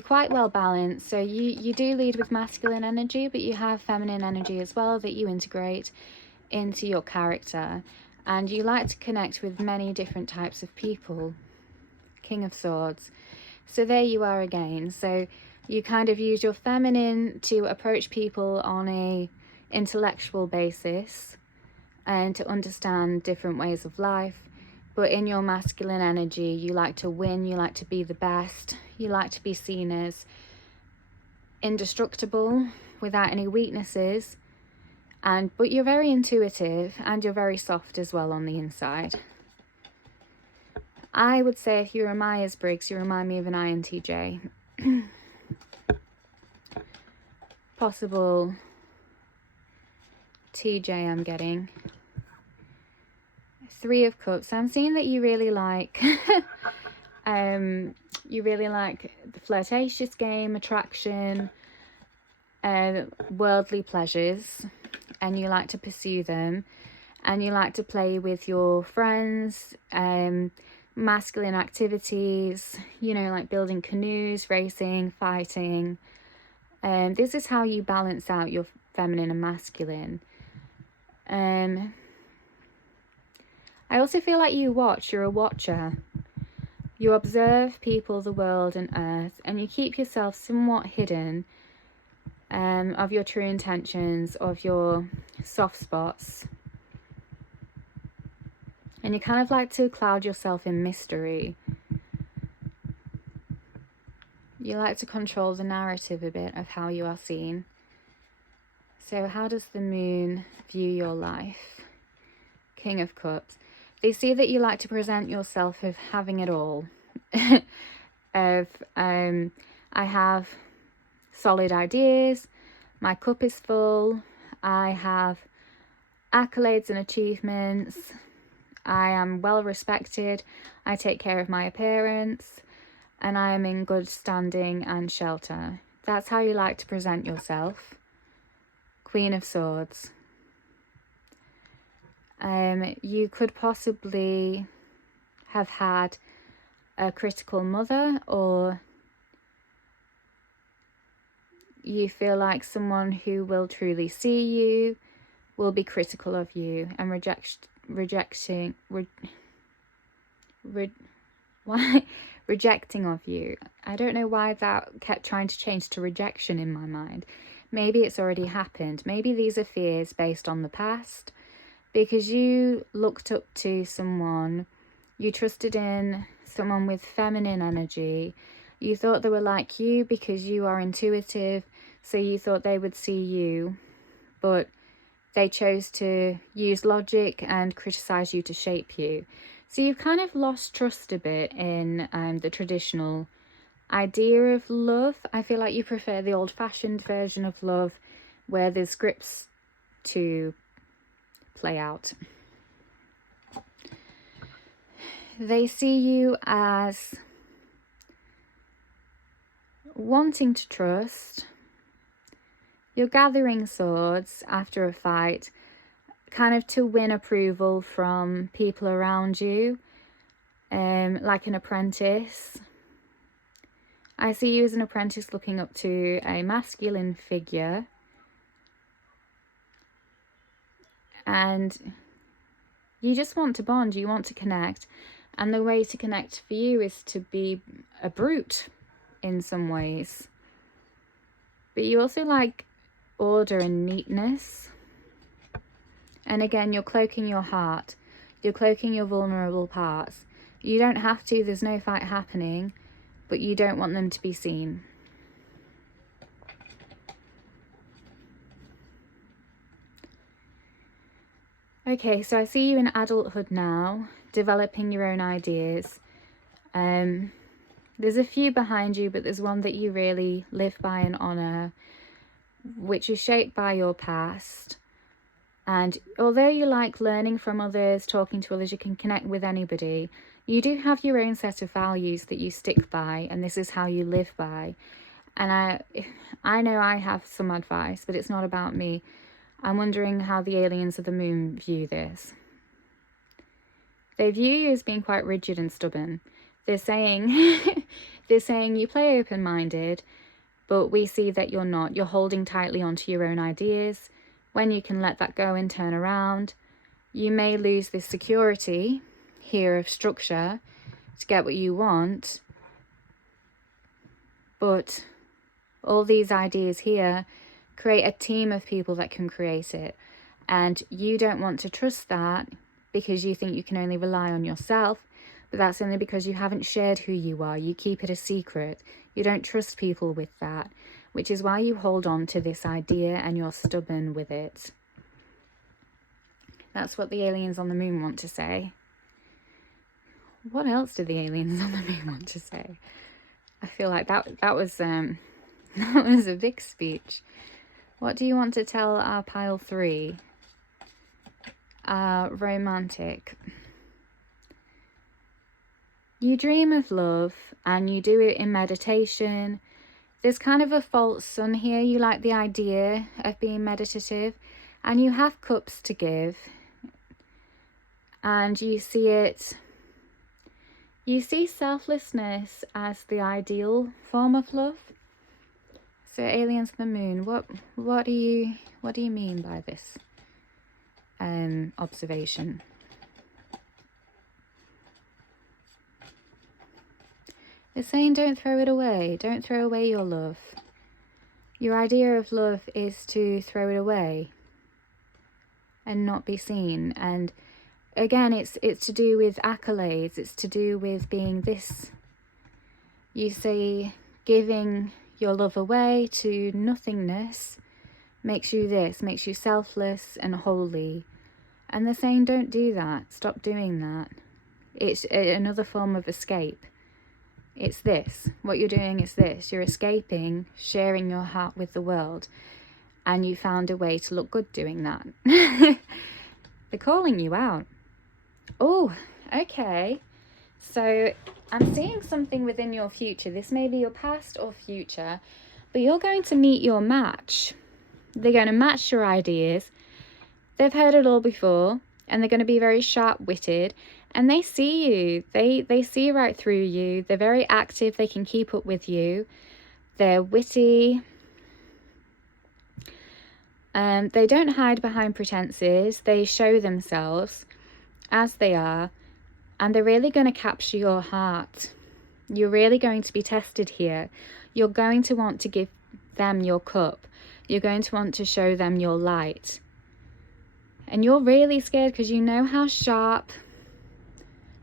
quite well balanced, so you do lead with masculine energy, but you have feminine energy as well that you integrate into your character. And you like to connect with many different types of people. King of Swords. So there you are again. So you kind of use your feminine to approach people on a intellectual basis and to understand different ways of life. But in your masculine energy, you like to win, you like to be the best, you like to be seen as indestructible without any weaknesses. But you're very intuitive and you're very soft as well on the inside. I would say if you're a Myers-Briggs, you remind me of an INTJ. Possible TJ I'm getting. 3 of Cups. I'm seeing that you really like the flirtatious game, attraction, worldly pleasures, and you like to pursue them, and you like to play with your friends, masculine activities, like building canoes, racing, fighting. This is how you balance out your feminine and masculine. I also feel like you're a watcher. You observe people, the world and earth, and you keep yourself somewhat hidden of your true intentions, of your soft spots. And you kind of like to cloud yourself in mystery. You like to control the narrative a bit of how you are seen. So how does the moon view your life? King of Cups. They see that you like to present yourself of having it all. I have solid ideas, my cup is full, I have accolades and achievements, I am well respected, I take care of my appearance, and I am in good standing and shelter. That's how you like to present yourself. Queen of Swords. You could possibly have had a critical mother, or you feel like someone who will truly see you will be critical of you and rejecting rejecting of you. I don't know why that kept trying to change to rejection in my mind. Maybe it's already happened. Maybe these are fears based on the past, because you looked up to someone, you trusted in someone with feminine energy. You thought they were like you because you are intuitive, so you thought they would see you, but they chose to use logic and criticize you to shape you. So you've kind of lost trust a bit in the traditional idea of love. I feel like you prefer the old-fashioned version of love where there's scripts to play out. They see you as wanting to trust. You're gathering swords after a fight, kind of to win approval from people around you, like an apprentice. I see you as an apprentice looking up to a masculine figure, and you just want to bond, you want to connect, and the way to connect for you is to be a brute in some ways. But you also like order and neatness. And again, you're cloaking your heart. You're cloaking your vulnerable parts. You don't have to, there's no fight happening, but you don't want them to be seen. Okay, so I see you in adulthood now, developing your own ideas. There's a few behind you, but there's one that you really live by and honour, which is shaped by your past. And although you like learning from others, talking to others, you can connect with anybody, you do have your own set of values that you stick by, and this is how you live by. And I know I have some advice, but it's not about me. I'm wondering how the aliens of the moon view this. They view you as being quite rigid and stubborn. They're saying you play open-minded, but we see that you're not. You're holding tightly onto your own ideas. When you can let that go and turn around, you may lose this security here of structure to get what you want. But all these ideas here create a team of people that can create it. And you don't want to trust that because you think you can only rely on yourself. But that's only because you haven't shared who you are. You keep it a secret. You don't trust people with that, which is why you hold on to this idea and you're stubborn with it. That's what the aliens on the moon want to say. What else do the aliens on the moon want to say? I feel like that was that was a big speech. What do you want to tell our pile 3? Romantic. You dream of love and you do it in meditation. There's kind of a false sun here. You like the idea of being meditative, and you have cups to give, and you see it. You see selflessness as the ideal form of love. So aliens on the moon, what do you mean by this observation? They're saying don't throw it away. Don't throw away your love. Your idea of love is to throw it away and not be seen. And again, it's to do with accolades. It's to do with being this. You say giving your love away to nothingness makes you this, makes you selfless and holy. And they're saying don't do that. Stop doing that. It's another form of escape. It's this. What you're doing is this. You're escaping, sharing your heart with the world, and you found a way to look good doing that. They're calling you out. Oh, okay. So I'm seeing something within your future. This may be your past or future, but you're going to meet your match. They're going to match your ideas. They've heard it all before, and they're going to be very sharp-witted. And they see you. They see right through you. They're very active. They can keep up with you. They're witty. They don't hide behind pretenses. They show themselves as they are. And they're really going to capture your heart. You're really going to be tested here. You're going to want to give them your cup. You're going to want to show them your light. And you're really scared because you know how sharp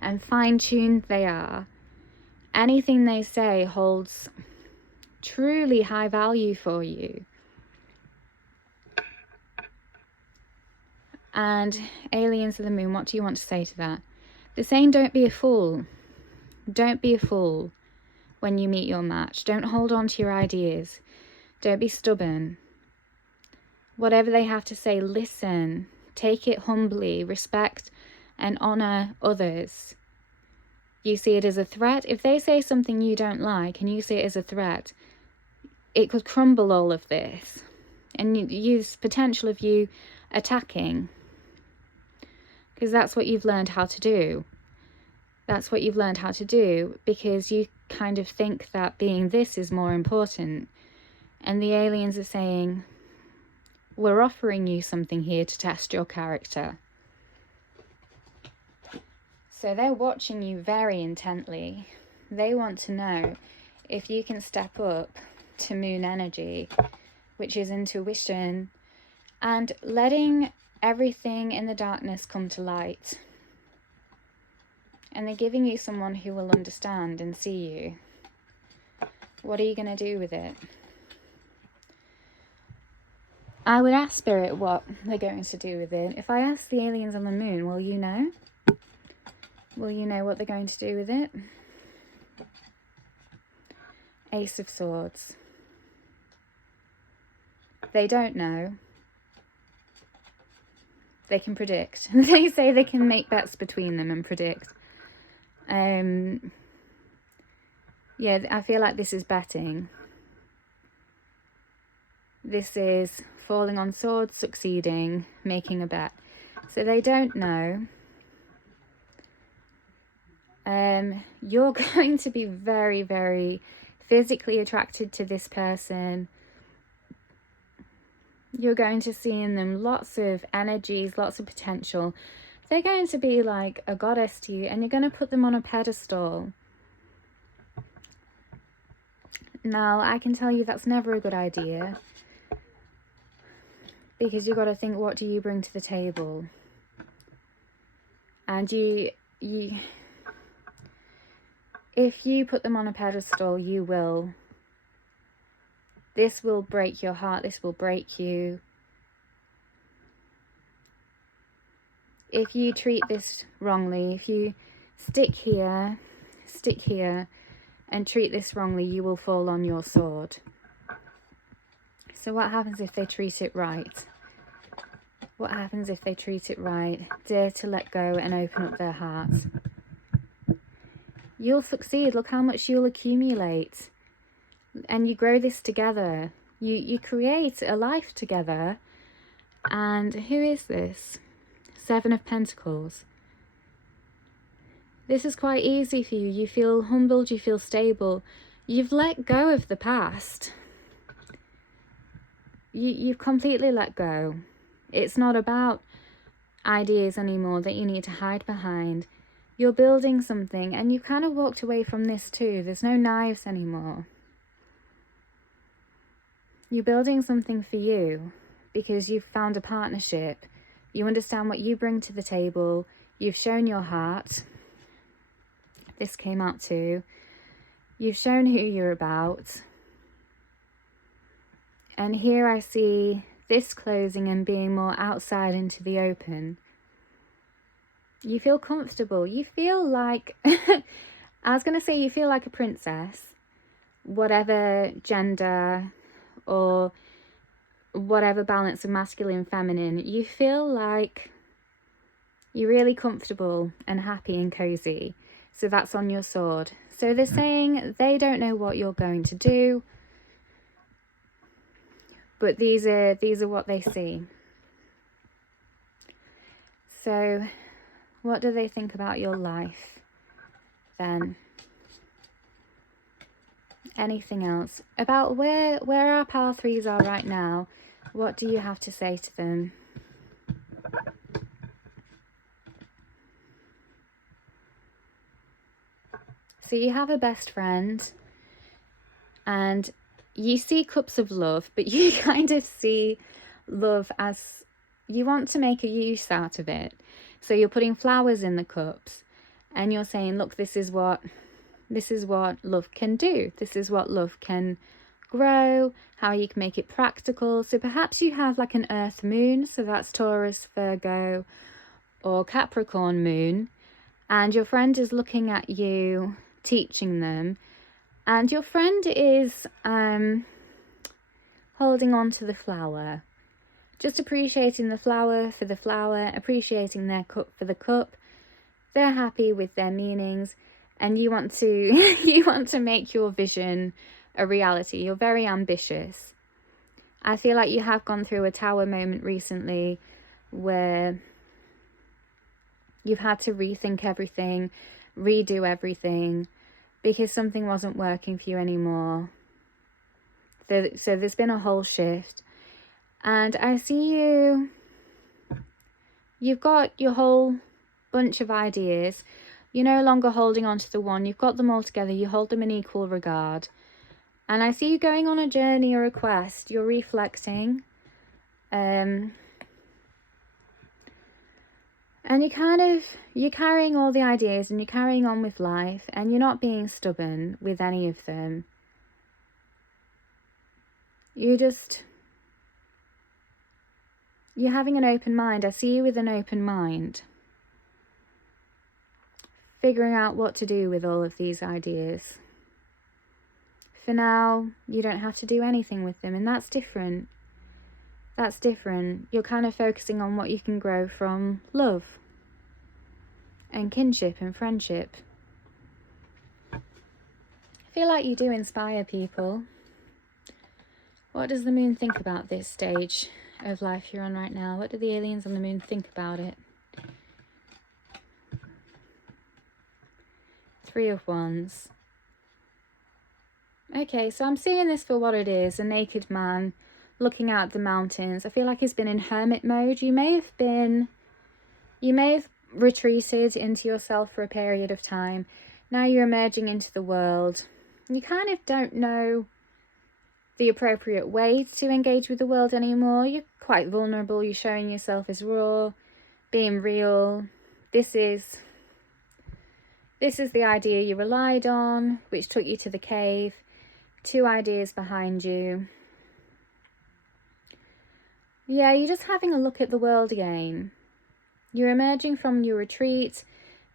and fine-tuned they are. Anything they say holds truly high value for you. And aliens of the moon, what do you want to say to that? They're saying don't be a fool. Don't be a fool when you meet your match. Don't hold on to your ideas. Don't be stubborn. Whatever they have to say, listen. Take it humbly. Respect and honor others. You see it as a threat. If they say something you don't like and you see it as a threat, it could crumble all of this. And use potential of you attacking. Because that's what you've learned how to do. That's what you've learned how to do because you kind of think that being this is more important. And the aliens are saying, we're offering you something here to test your character. So they're watching you very intently. They want to know if you can step up to moon energy, which is intuition, and letting everything in the darkness come to light. And they're giving you someone who will understand and see you. What are you going to do with it? I would ask Spirit what they're going to do with it. If I ask the aliens on the moon, will you know? Will you know what they're going to do with it? Ace of Swords. They don't know. They can predict. They say they can make bets between them and predict. Yeah, I feel like this is betting. This is falling on swords, succeeding, making a bet. So they don't know. You're going to be very, very physically attracted to this person. You're going to see in them lots of energies, lots of potential. They're going to be like a goddess to you, and you're going to put them on a pedestal. Now, I can tell you that's never a good idea. Because you've got to think, what do you bring to the table? And if you put them on a pedestal, this will break your heart, this will break you. If you treat this wrongly, if you stick here, and treat this wrongly, you will fall on your sword. So what happens if they treat it right? What happens if they treat it right? Dare to let go and open up their hearts. You'll succeed. Look how much you'll accumulate. And you grow this together. You create a life together. And who is this? Seven of Pentacles. This is quite easy for you. You feel humbled, you feel stable. You've let go of the past. You've completely let go. It's not about ideas anymore that you need to hide behind. You're building something, and you've kind of walked away from this too. There's no knives anymore. You're building something for you because you've found a partnership. You understand what you bring to the table. You've shown your heart. This came out too. You've shown who you're about. And here I see this closing and being more outside into the open. You feel comfortable. You feel like, I was going to say you feel like a princess, whatever gender or whatever balance of masculine and feminine. You feel like you're really comfortable and happy and cozy. So that's on your sword. So they're saying they don't know what you're going to do, but these are what they see. So what do they think about your life then? Anything else? About where our power threes are right now, what do you have to say to them? So you have a best friend and you see cups of love, but you kind of see love as you want to make a use out of it. So you're putting flowers in the cups and you're saying, look, this is what love can do. This is what love can grow, how you can make it practical. So perhaps you have like an earth moon, so that's Taurus, Virgo, or Capricorn moon, and your friend is looking at you teaching them, and your friend is holding on to the flower, just appreciating the flower for the flower, appreciating their cup for the cup. They're happy with their meanings, and you want to you want to make your vision a reality. You're very ambitious. I feel like you have gone through a tower moment recently where you've had to rethink everything, redo everything, because something wasn't working for you anymore. So there's been a whole shift. And I see you've got your whole bunch of ideas. You're no longer holding on to the one. You've got them all together. You hold them in equal regard. And I see you going on a journey or a quest. You're reflecting. And you're carrying all the ideas and you're carrying on with life, and you're not being stubborn with any of them. You're having an open mind. I see you with an open mind, figuring out what to do with all of these ideas. For now, you don't have to do anything with them, and that's different. That's different. You're kind of focusing on what you can grow from love and kinship and friendship. I feel like you do inspire people. What does the moon think about this stage of life you're on right now? What do the aliens on the moon think about it? 3 of Wands. Okay, so I'm seeing this for what it is, a naked man looking out at the mountains. I feel like he's been in hermit mode. You may have retreated into yourself for a period of time. Now you're emerging into the world. You kind of don't know the appropriate way to engage with the world anymore. You're quite vulnerable. You're showing yourself as raw, being real. This is the idea you relied on, which took you to the cave. 2 ideas behind you. Yeah, you're just having a look at the world again. You're emerging from your retreat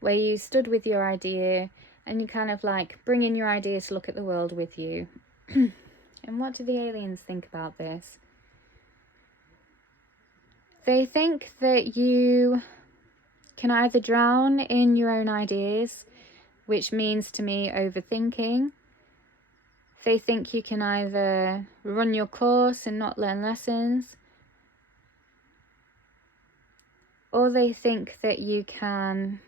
where you stood with your idea, and you kind of like bring in your idea to look at the world with you. And what do the aliens think about this? They think that you can either drown in your own ideas, which means to me overthinking. They think you can either run your course and not learn lessons, or they think that you can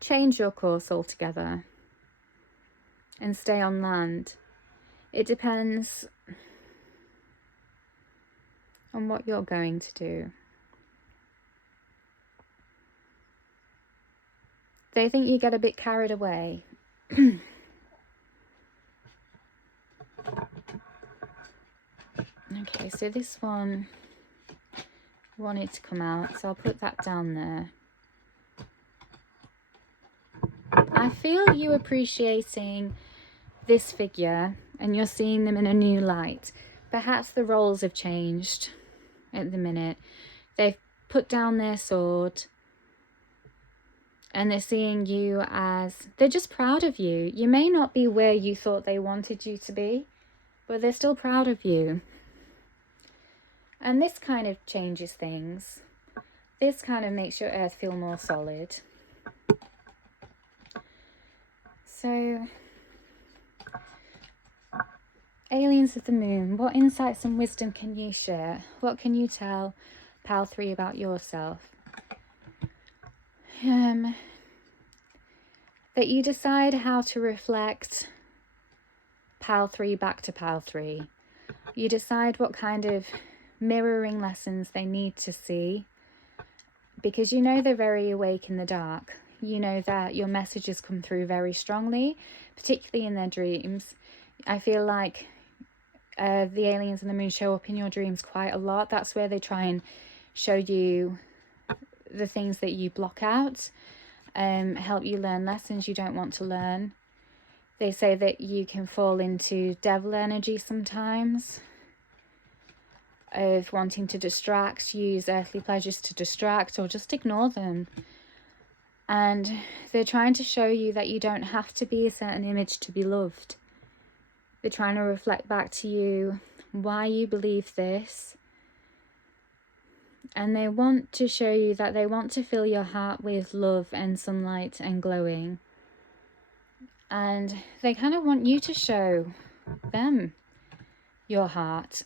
change your course altogether and stay on land. It depends on what you're going to do. They think you get a bit carried away. Okay, so this one wanted to come out, so I'll put that down there. I feel you appreciating this figure and you're seeing them in a new light. Perhaps the roles have changed at the minute. They've put down their sword and they're seeing you as, they're just proud of you. You may not be where you thought they wanted you to be, but they're still proud of you. And this kind of changes things. This kind of makes your earth feel more solid. So, aliens of the moon, what insights and wisdom can you share? What can you tell Pal 3 about yourself? That you decide how to reflect Pal 3 back to Pal 3. You decide what kind of mirroring lessons they need to see, because you know they're very awake in the dark. you know that your messages come through very strongly, particularly in their dreams. I feel like the aliens and the moon show up in your dreams quite a lot. That's where they try and show you the things that you block out, help you learn lessons you don't want to learn. They say that you can fall into devil energy sometimes, of wanting to distract, use earthly pleasures to distract, or just ignore them. And they're trying to show you that you don't have to be a certain image to be loved. They're trying to reflect back to you why you believe this. And they want to show you that they want to fill your heart with love and sunlight and glowing. And they kind of want you to show them your heart.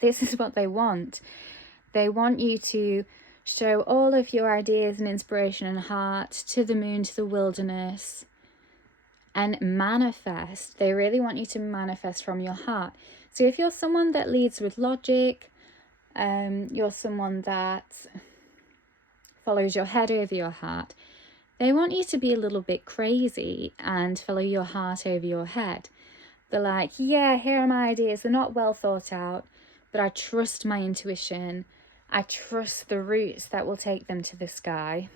This is what they want. They want you to show all of your ideas and inspiration and heart to the moon, to the wilderness, and manifest. They really want you to manifest from your heart. So if you're someone that leads with logic, you're someone that follows your head over your heart, they want you to be a little bit crazy and follow your heart over your head. They're like, yeah, here are my ideas. They're not well thought out, but I trust my intuition. I trust the routes that will take them to the sky.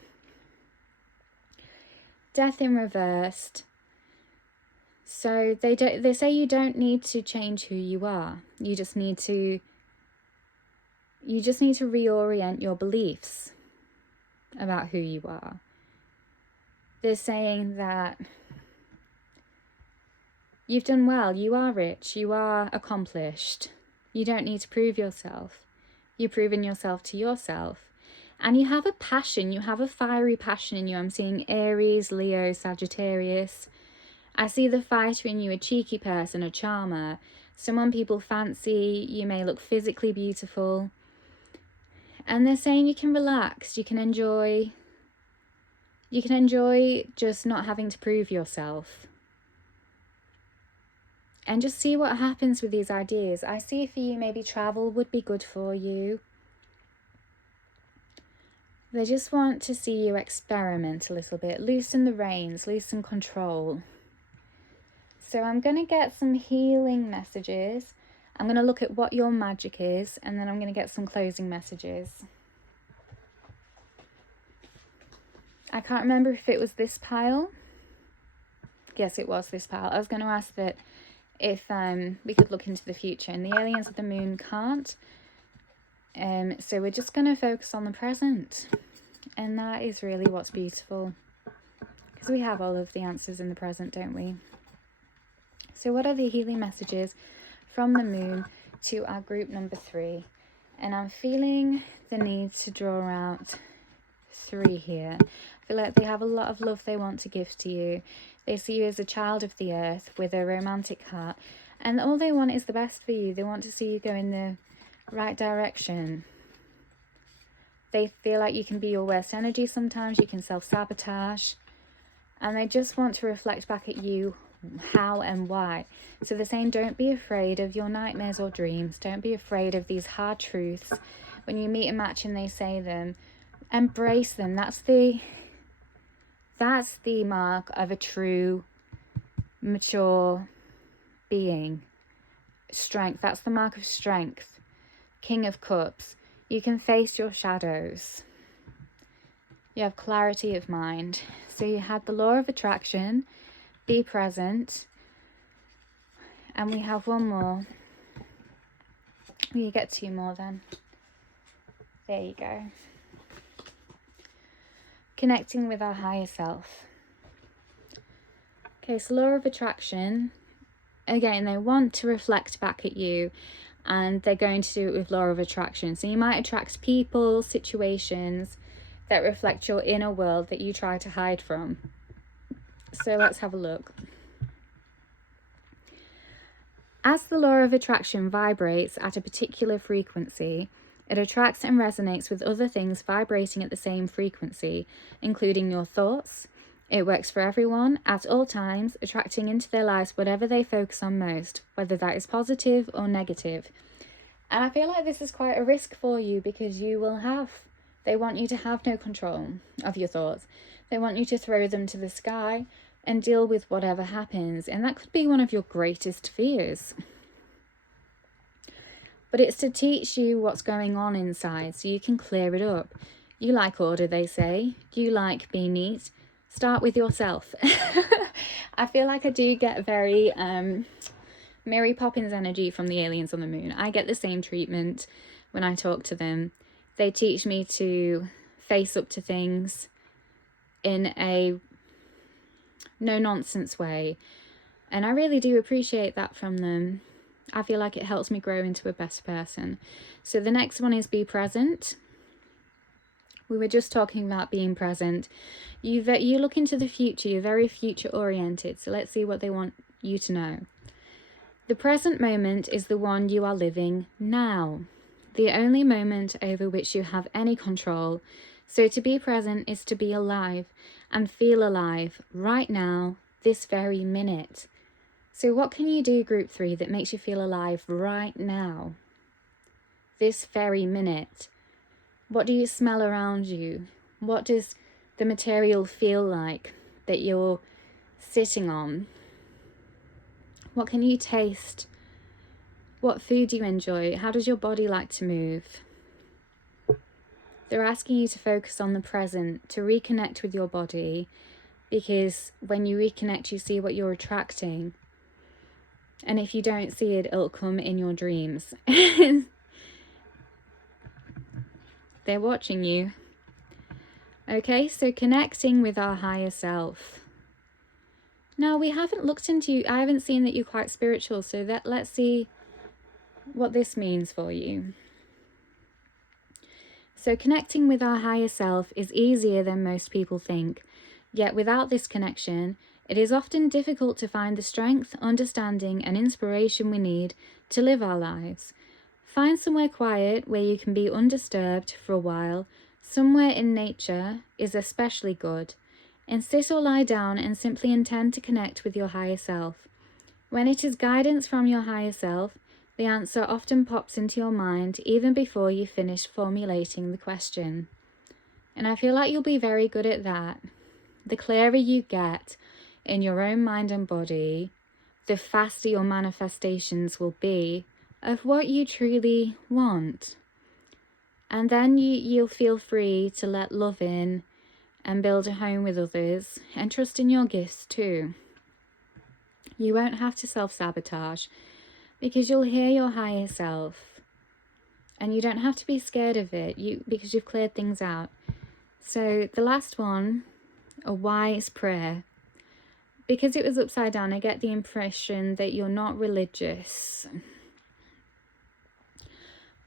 Death in reversed. So they say you don't need to change who you are. You just need to reorient your beliefs about who you are. They're saying that you've done well, you are rich, you are accomplished. You don't need to prove yourself. You're proving yourself to yourself. And you have a passion, you have a fiery passion in you. I'm seeing Aries, Leo, Sagittarius. I see the fighter in you, a cheeky person, a charmer, someone people fancy. You may look physically beautiful. And they're saying you can relax, you can enjoy just not having to prove yourself. And just see what happens with these ideas. I see for you, maybe travel would be good for you. They just want to see you experiment a little bit, loosen the reins, loosen control. So I'm going to get some healing messages. I'm going to look at what your magic is, and then I'm going to get some closing messages. I can't remember if it was this pile. Yes, it was this pile. I was going to ask that if we could look into the future, and the aliens of the moon can't. So we're just going to focus on the present. And that is really what's beautiful. Because we have all of the answers in the present, don't we? So what are the healing messages from the moon to our group number 3? And I'm feeling the need to draw out 3 here. I feel like they have a lot of love they want to give to you. They see you as a child of the earth with a romantic heart. And all they want is the best for you. They want to see you go in the right direction. They feel like you can be your worst energy sometimes. You can self-sabotage. And they just want to reflect back at you how and why. So they're saying don't be afraid of your nightmares or dreams. Don't be afraid of these hard truths. When you meet a match and they say them, embrace them. That's the mark of a true, mature being. Strength. That's the mark of strength. King of Cups. You can face your shadows. You have clarity of mind. So you had the law of attraction. Be present. And we have one more. You get 2 more then. There you go. Connecting with our higher self. Okay, so law of attraction. Again, they want to reflect back at you, and they're going to do it with law of attraction. So you might attract people, situations that reflect your inner world that you try to hide from. So let's have a look. As the law of attraction vibrates at a particular frequency, it attracts and resonates with other things vibrating at the same frequency, including your thoughts. It works for everyone, at all times, attracting into their lives whatever they focus on most, whether that is positive or negative. And I feel like this is quite a risk for you, because you will have They want you to have no control of your thoughts. They want you to throw them to the sky and deal with whatever happens. And that could be one of your greatest fears. But it's to teach you what's going on inside so you can clear it up. You like order, they say. You like being neat. Start with yourself. I feel like I do get very Mary Poppins energy from the aliens on the moon. I get the same treatment when I talk to them. They teach me to face up to things in a no-nonsense way. And I really do appreciate that from them. I feel like it helps me grow into a better person. So the next one is be present. We were just talking about being present. You look into the future. You're very future oriented. So let's see what they want you to know. The present moment is the one you are living now. The only moment over which you have any control. So to be present is to be alive and feel alive right now, this very minute. So what can you do, group 3, that makes you feel alive right now, this very minute? What do you smell around you? What does the material feel like that you're sitting on? What can you taste? What food do you enjoy? How does your body like to move? They're asking you to focus on the present, to reconnect with your body, because when you reconnect, you see what you're attracting. And if you don't see it, it'll come in your dreams. They're watching you. Okay, so connecting with our higher self. Now, we haven't looked into you. I haven't seen that you're quite spiritual, so let's see what this means for you. So connecting with our higher self is easier than most people think. Yet without this connection, it is often difficult to find the strength, understanding, and inspiration we need to live our lives. Find somewhere quiet where you can be undisturbed for a while. Somewhere in nature is especially good. And sit or lie down and simply intend to connect with your higher self. When it is guidance from your higher self, the answer often pops into your mind even before you finish formulating the question. And I feel like you'll be very good at that. The clearer you get in your own mind and body, the faster your manifestations will be of what you truly want. And then you'll feel free to let love in and build a home with others and trust in your gifts too. You won't have to self-sabotage because you'll hear your higher self and you don't have to be scared of it because you've cleared things out. So the last one, a wise prayer. Because it was upside down, I get the impression that you're not religious.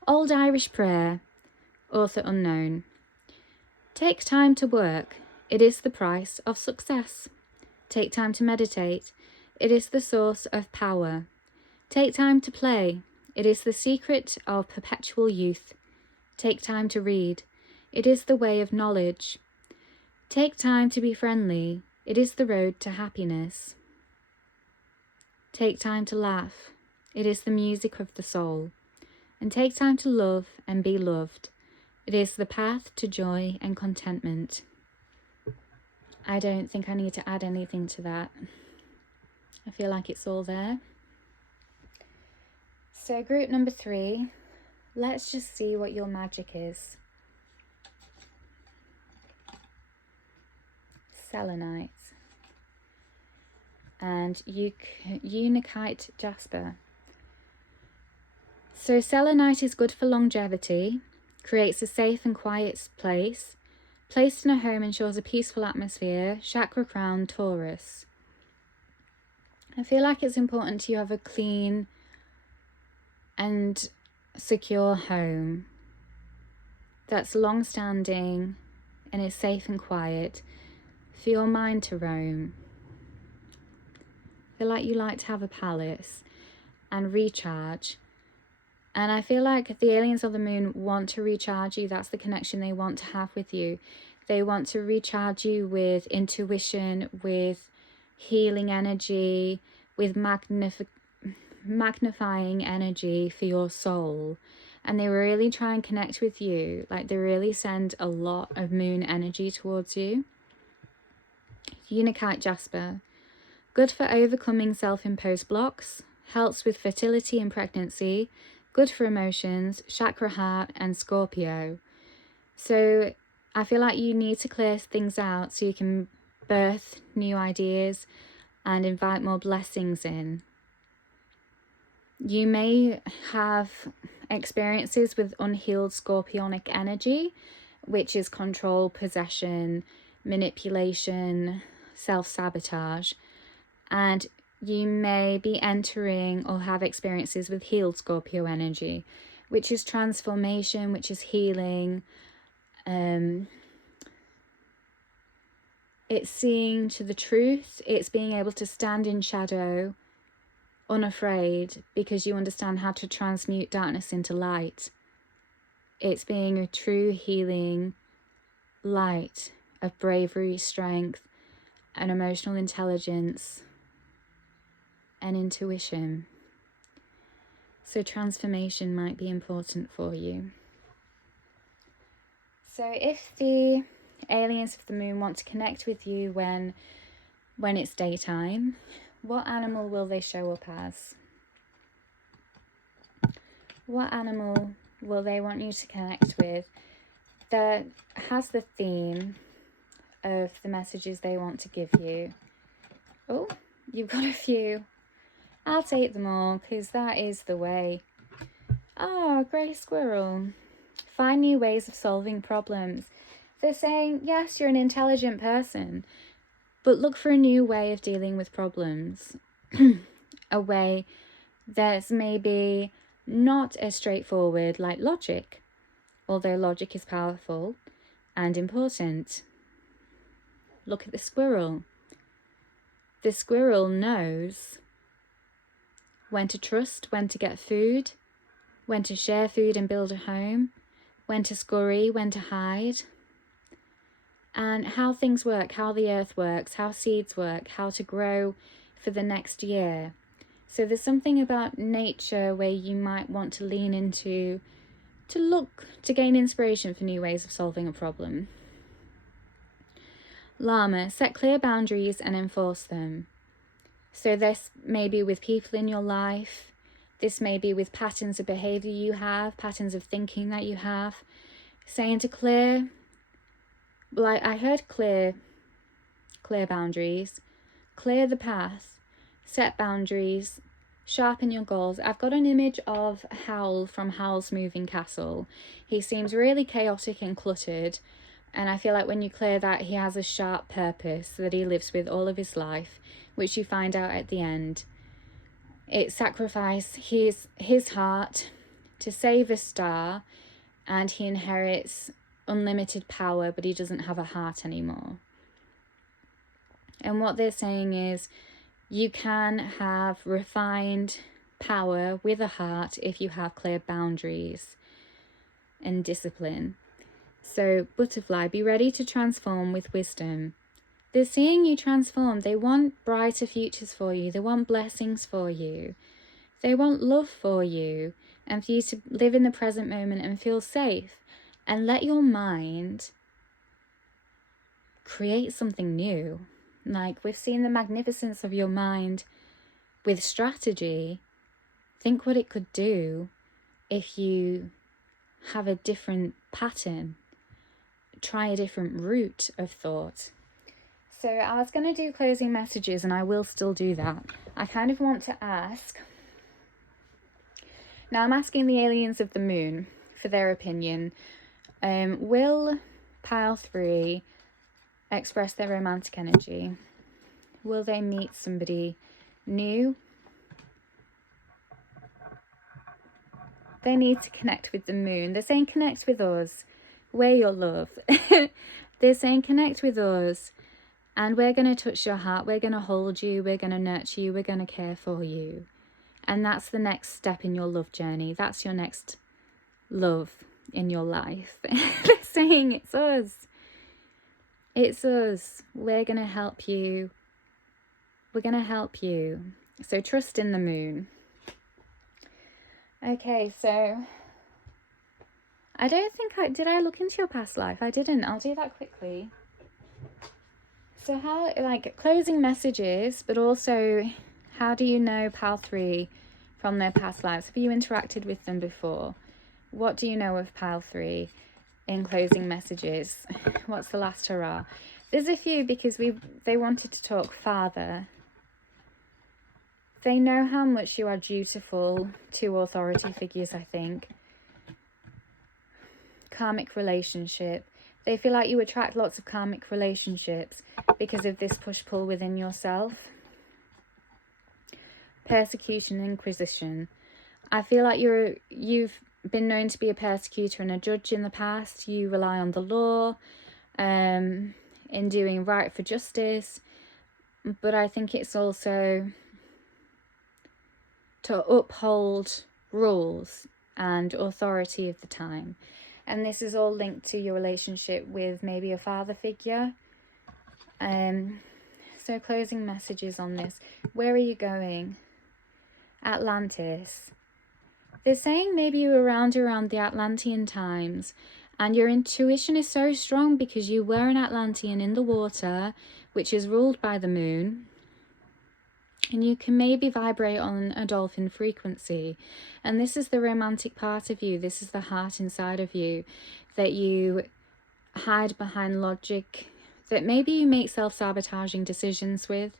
Old Irish prayer, author unknown. Take time to work. It is the price of success. Take time to meditate. It is the source of power. Take time to play. It is the secret of perpetual youth. Take time to read. It is the way of knowledge. Take time to be friendly. It is the road to happiness. Take time to laugh. It is the music of the soul. And take time to love and be loved. It is the path to joy and contentment. I don't think I need to add anything to that. I feel like it's all there. So group number 3, let's just see what your magic is. Selenite and Unikite Jasper. So selenite is good for longevity, creates a safe and quiet place, placed in a home ensures a peaceful atmosphere, chakra crown Taurus. I feel like it's important to have a clean and secure home that's long-standing and is safe and quiet for your mind to roam. I feel like you like to have a palace and recharge. And I feel like the aliens of the moon want to recharge you. That's the connection they want to have with you. They want to recharge you with intuition, with healing energy, with magnifying energy for your soul. and they really try and connect with you. Like, they really send a lot of moon energy towards you. Unakite jasper. Good for overcoming self-imposed blocks. Helps with fertility and pregnancy. Good for emotions. Chakra heart and Scorpio. So I feel like you need to clear things out so you can birth new ideas and invite more blessings in. You may have experiences with unhealed scorpionic energy, which is control, possession, manipulation, self-sabotage. And you may be entering or have experiences with healed Scorpio energy, which is transformation, which is healing. It's seeing to the truth. It's being able to stand in shadow, unafraid, because you understand how to transmute darkness into light. It's being a true healing light of bravery, strength, and emotional intelligence and intuition. So transformation might be important for you. So if the aliens of the moon want to connect with you when it's daytime, what animal will they show up as? What animal will they want you to connect with that has the theme of the messages they want to give you? Oh, you've got a few. I'll take them all, because that is the way. Oh, grey squirrel. Find new ways of solving problems. They're saying, yes, you're an intelligent person, but look for a new way of dealing with problems. A way that's maybe not as straightforward like logic, although logic is powerful and important. Look at the squirrel. The squirrel knows when to trust, when to get food, when to share food and build a home, when to scurry, when to hide, and how things work, how the earth works, how seeds work, how to grow for the next year. So there's something about nature where you might want to lean into, to gain inspiration for new ways of solving a problem. Llama, set clear boundaries and enforce them. So this may be with people in your life. This may be with patterns of behavior you have, patterns of thinking that you have. Saying to clear, like I heard clear boundaries, clear the path, set boundaries, sharpen your goals. I've got an image of Howl from Howl's Moving Castle. He seems really chaotic and cluttered, and I feel like when you clear that, he has a sharp purpose that he lives with all of his life, which you find out at the end. It sacrificed his heart to save a star, and he inherits unlimited power, but he doesn't have a heart anymore. And what they're saying is, you can have refined power with a heart if you have clear boundaries and discipline. So, butterfly, be ready to transform with wisdom. They're seeing you transform. They want brighter futures for you. They want blessings for you. They want love for you, and for you to live in the present moment and feel safe. And let your mind create something new. Like, we've seen the magnificence of your mind with strategy. Think what it could do if you have a different pattern. Try a different route of thought. So I was going to do closing messages, and I will still do that. I kind of want to ask. Now I'm asking the aliens of the moon for their opinion. Will pile 3 express their romantic energy? Will they meet somebody new? They need to connect with the moon. They're saying connect with us. We're your love. They're saying connect with us, and we're going to touch your heart. We're going to hold you. We're going to nurture you. We're going to care for you. And that's the next step in your love journey. That's your next love in your life. They're saying it's us. It's us. We're going to help you. We're going to help you. So trust in the moon. Okay, so I don't think did I look into your past life? I didn't. I'll do that quickly. So how, like, closing messages, but also how do you know Pal 3 from their past lives? Have you interacted with them before? What do you know of Pal 3 in closing messages? What's the last hurrah? There's a few because they wanted to talk father. They know how much you are dutiful to authority figures, I think. Karmic relationship. They feel like you attract lots of karmic relationships because of this push-pull within yourself. Persecution and inquisition. I feel like you've been known to be a persecutor and a judge in the past. You rely on the law in doing right for justice. But I think it's also to uphold rules and authority of the time. And this is all linked to your relationship with maybe a father figure. So closing messages on this. Where are you going? Atlantis. They're saying maybe you were around the Atlantean times, and your intuition is so strong because you were an Atlantean in the water, which is ruled by the moon. And you can maybe vibrate on a dolphin frequency. And this is the romantic part of you. This is the heart inside of you that you hide behind logic, that maybe you make self-sabotaging decisions with.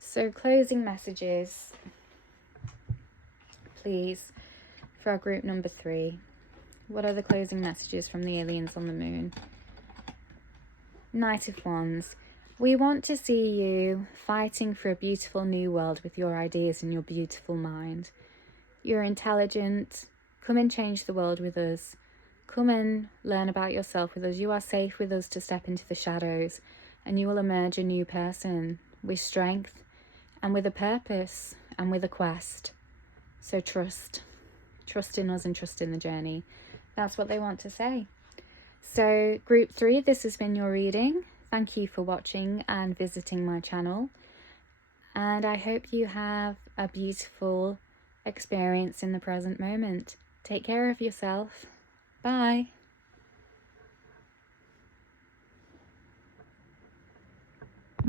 So closing messages, please, for our group number 3. What are the closing messages from the aliens on the moon? Knight of Wands. We want to see you fighting for a beautiful new world with your ideas and your beautiful mind. You're intelligent. Come and change the world with us. Come and learn about yourself with us. You are safe with us to step into the shadows, and you will emerge a new person with strength and with a purpose and with a quest. So trust in us and trust in the journey. That's what they want to say. So group 3, this has been your reading. Thank you for watching and visiting my channel. And I hope you have a beautiful experience in the present moment. Take care of yourself. Bye.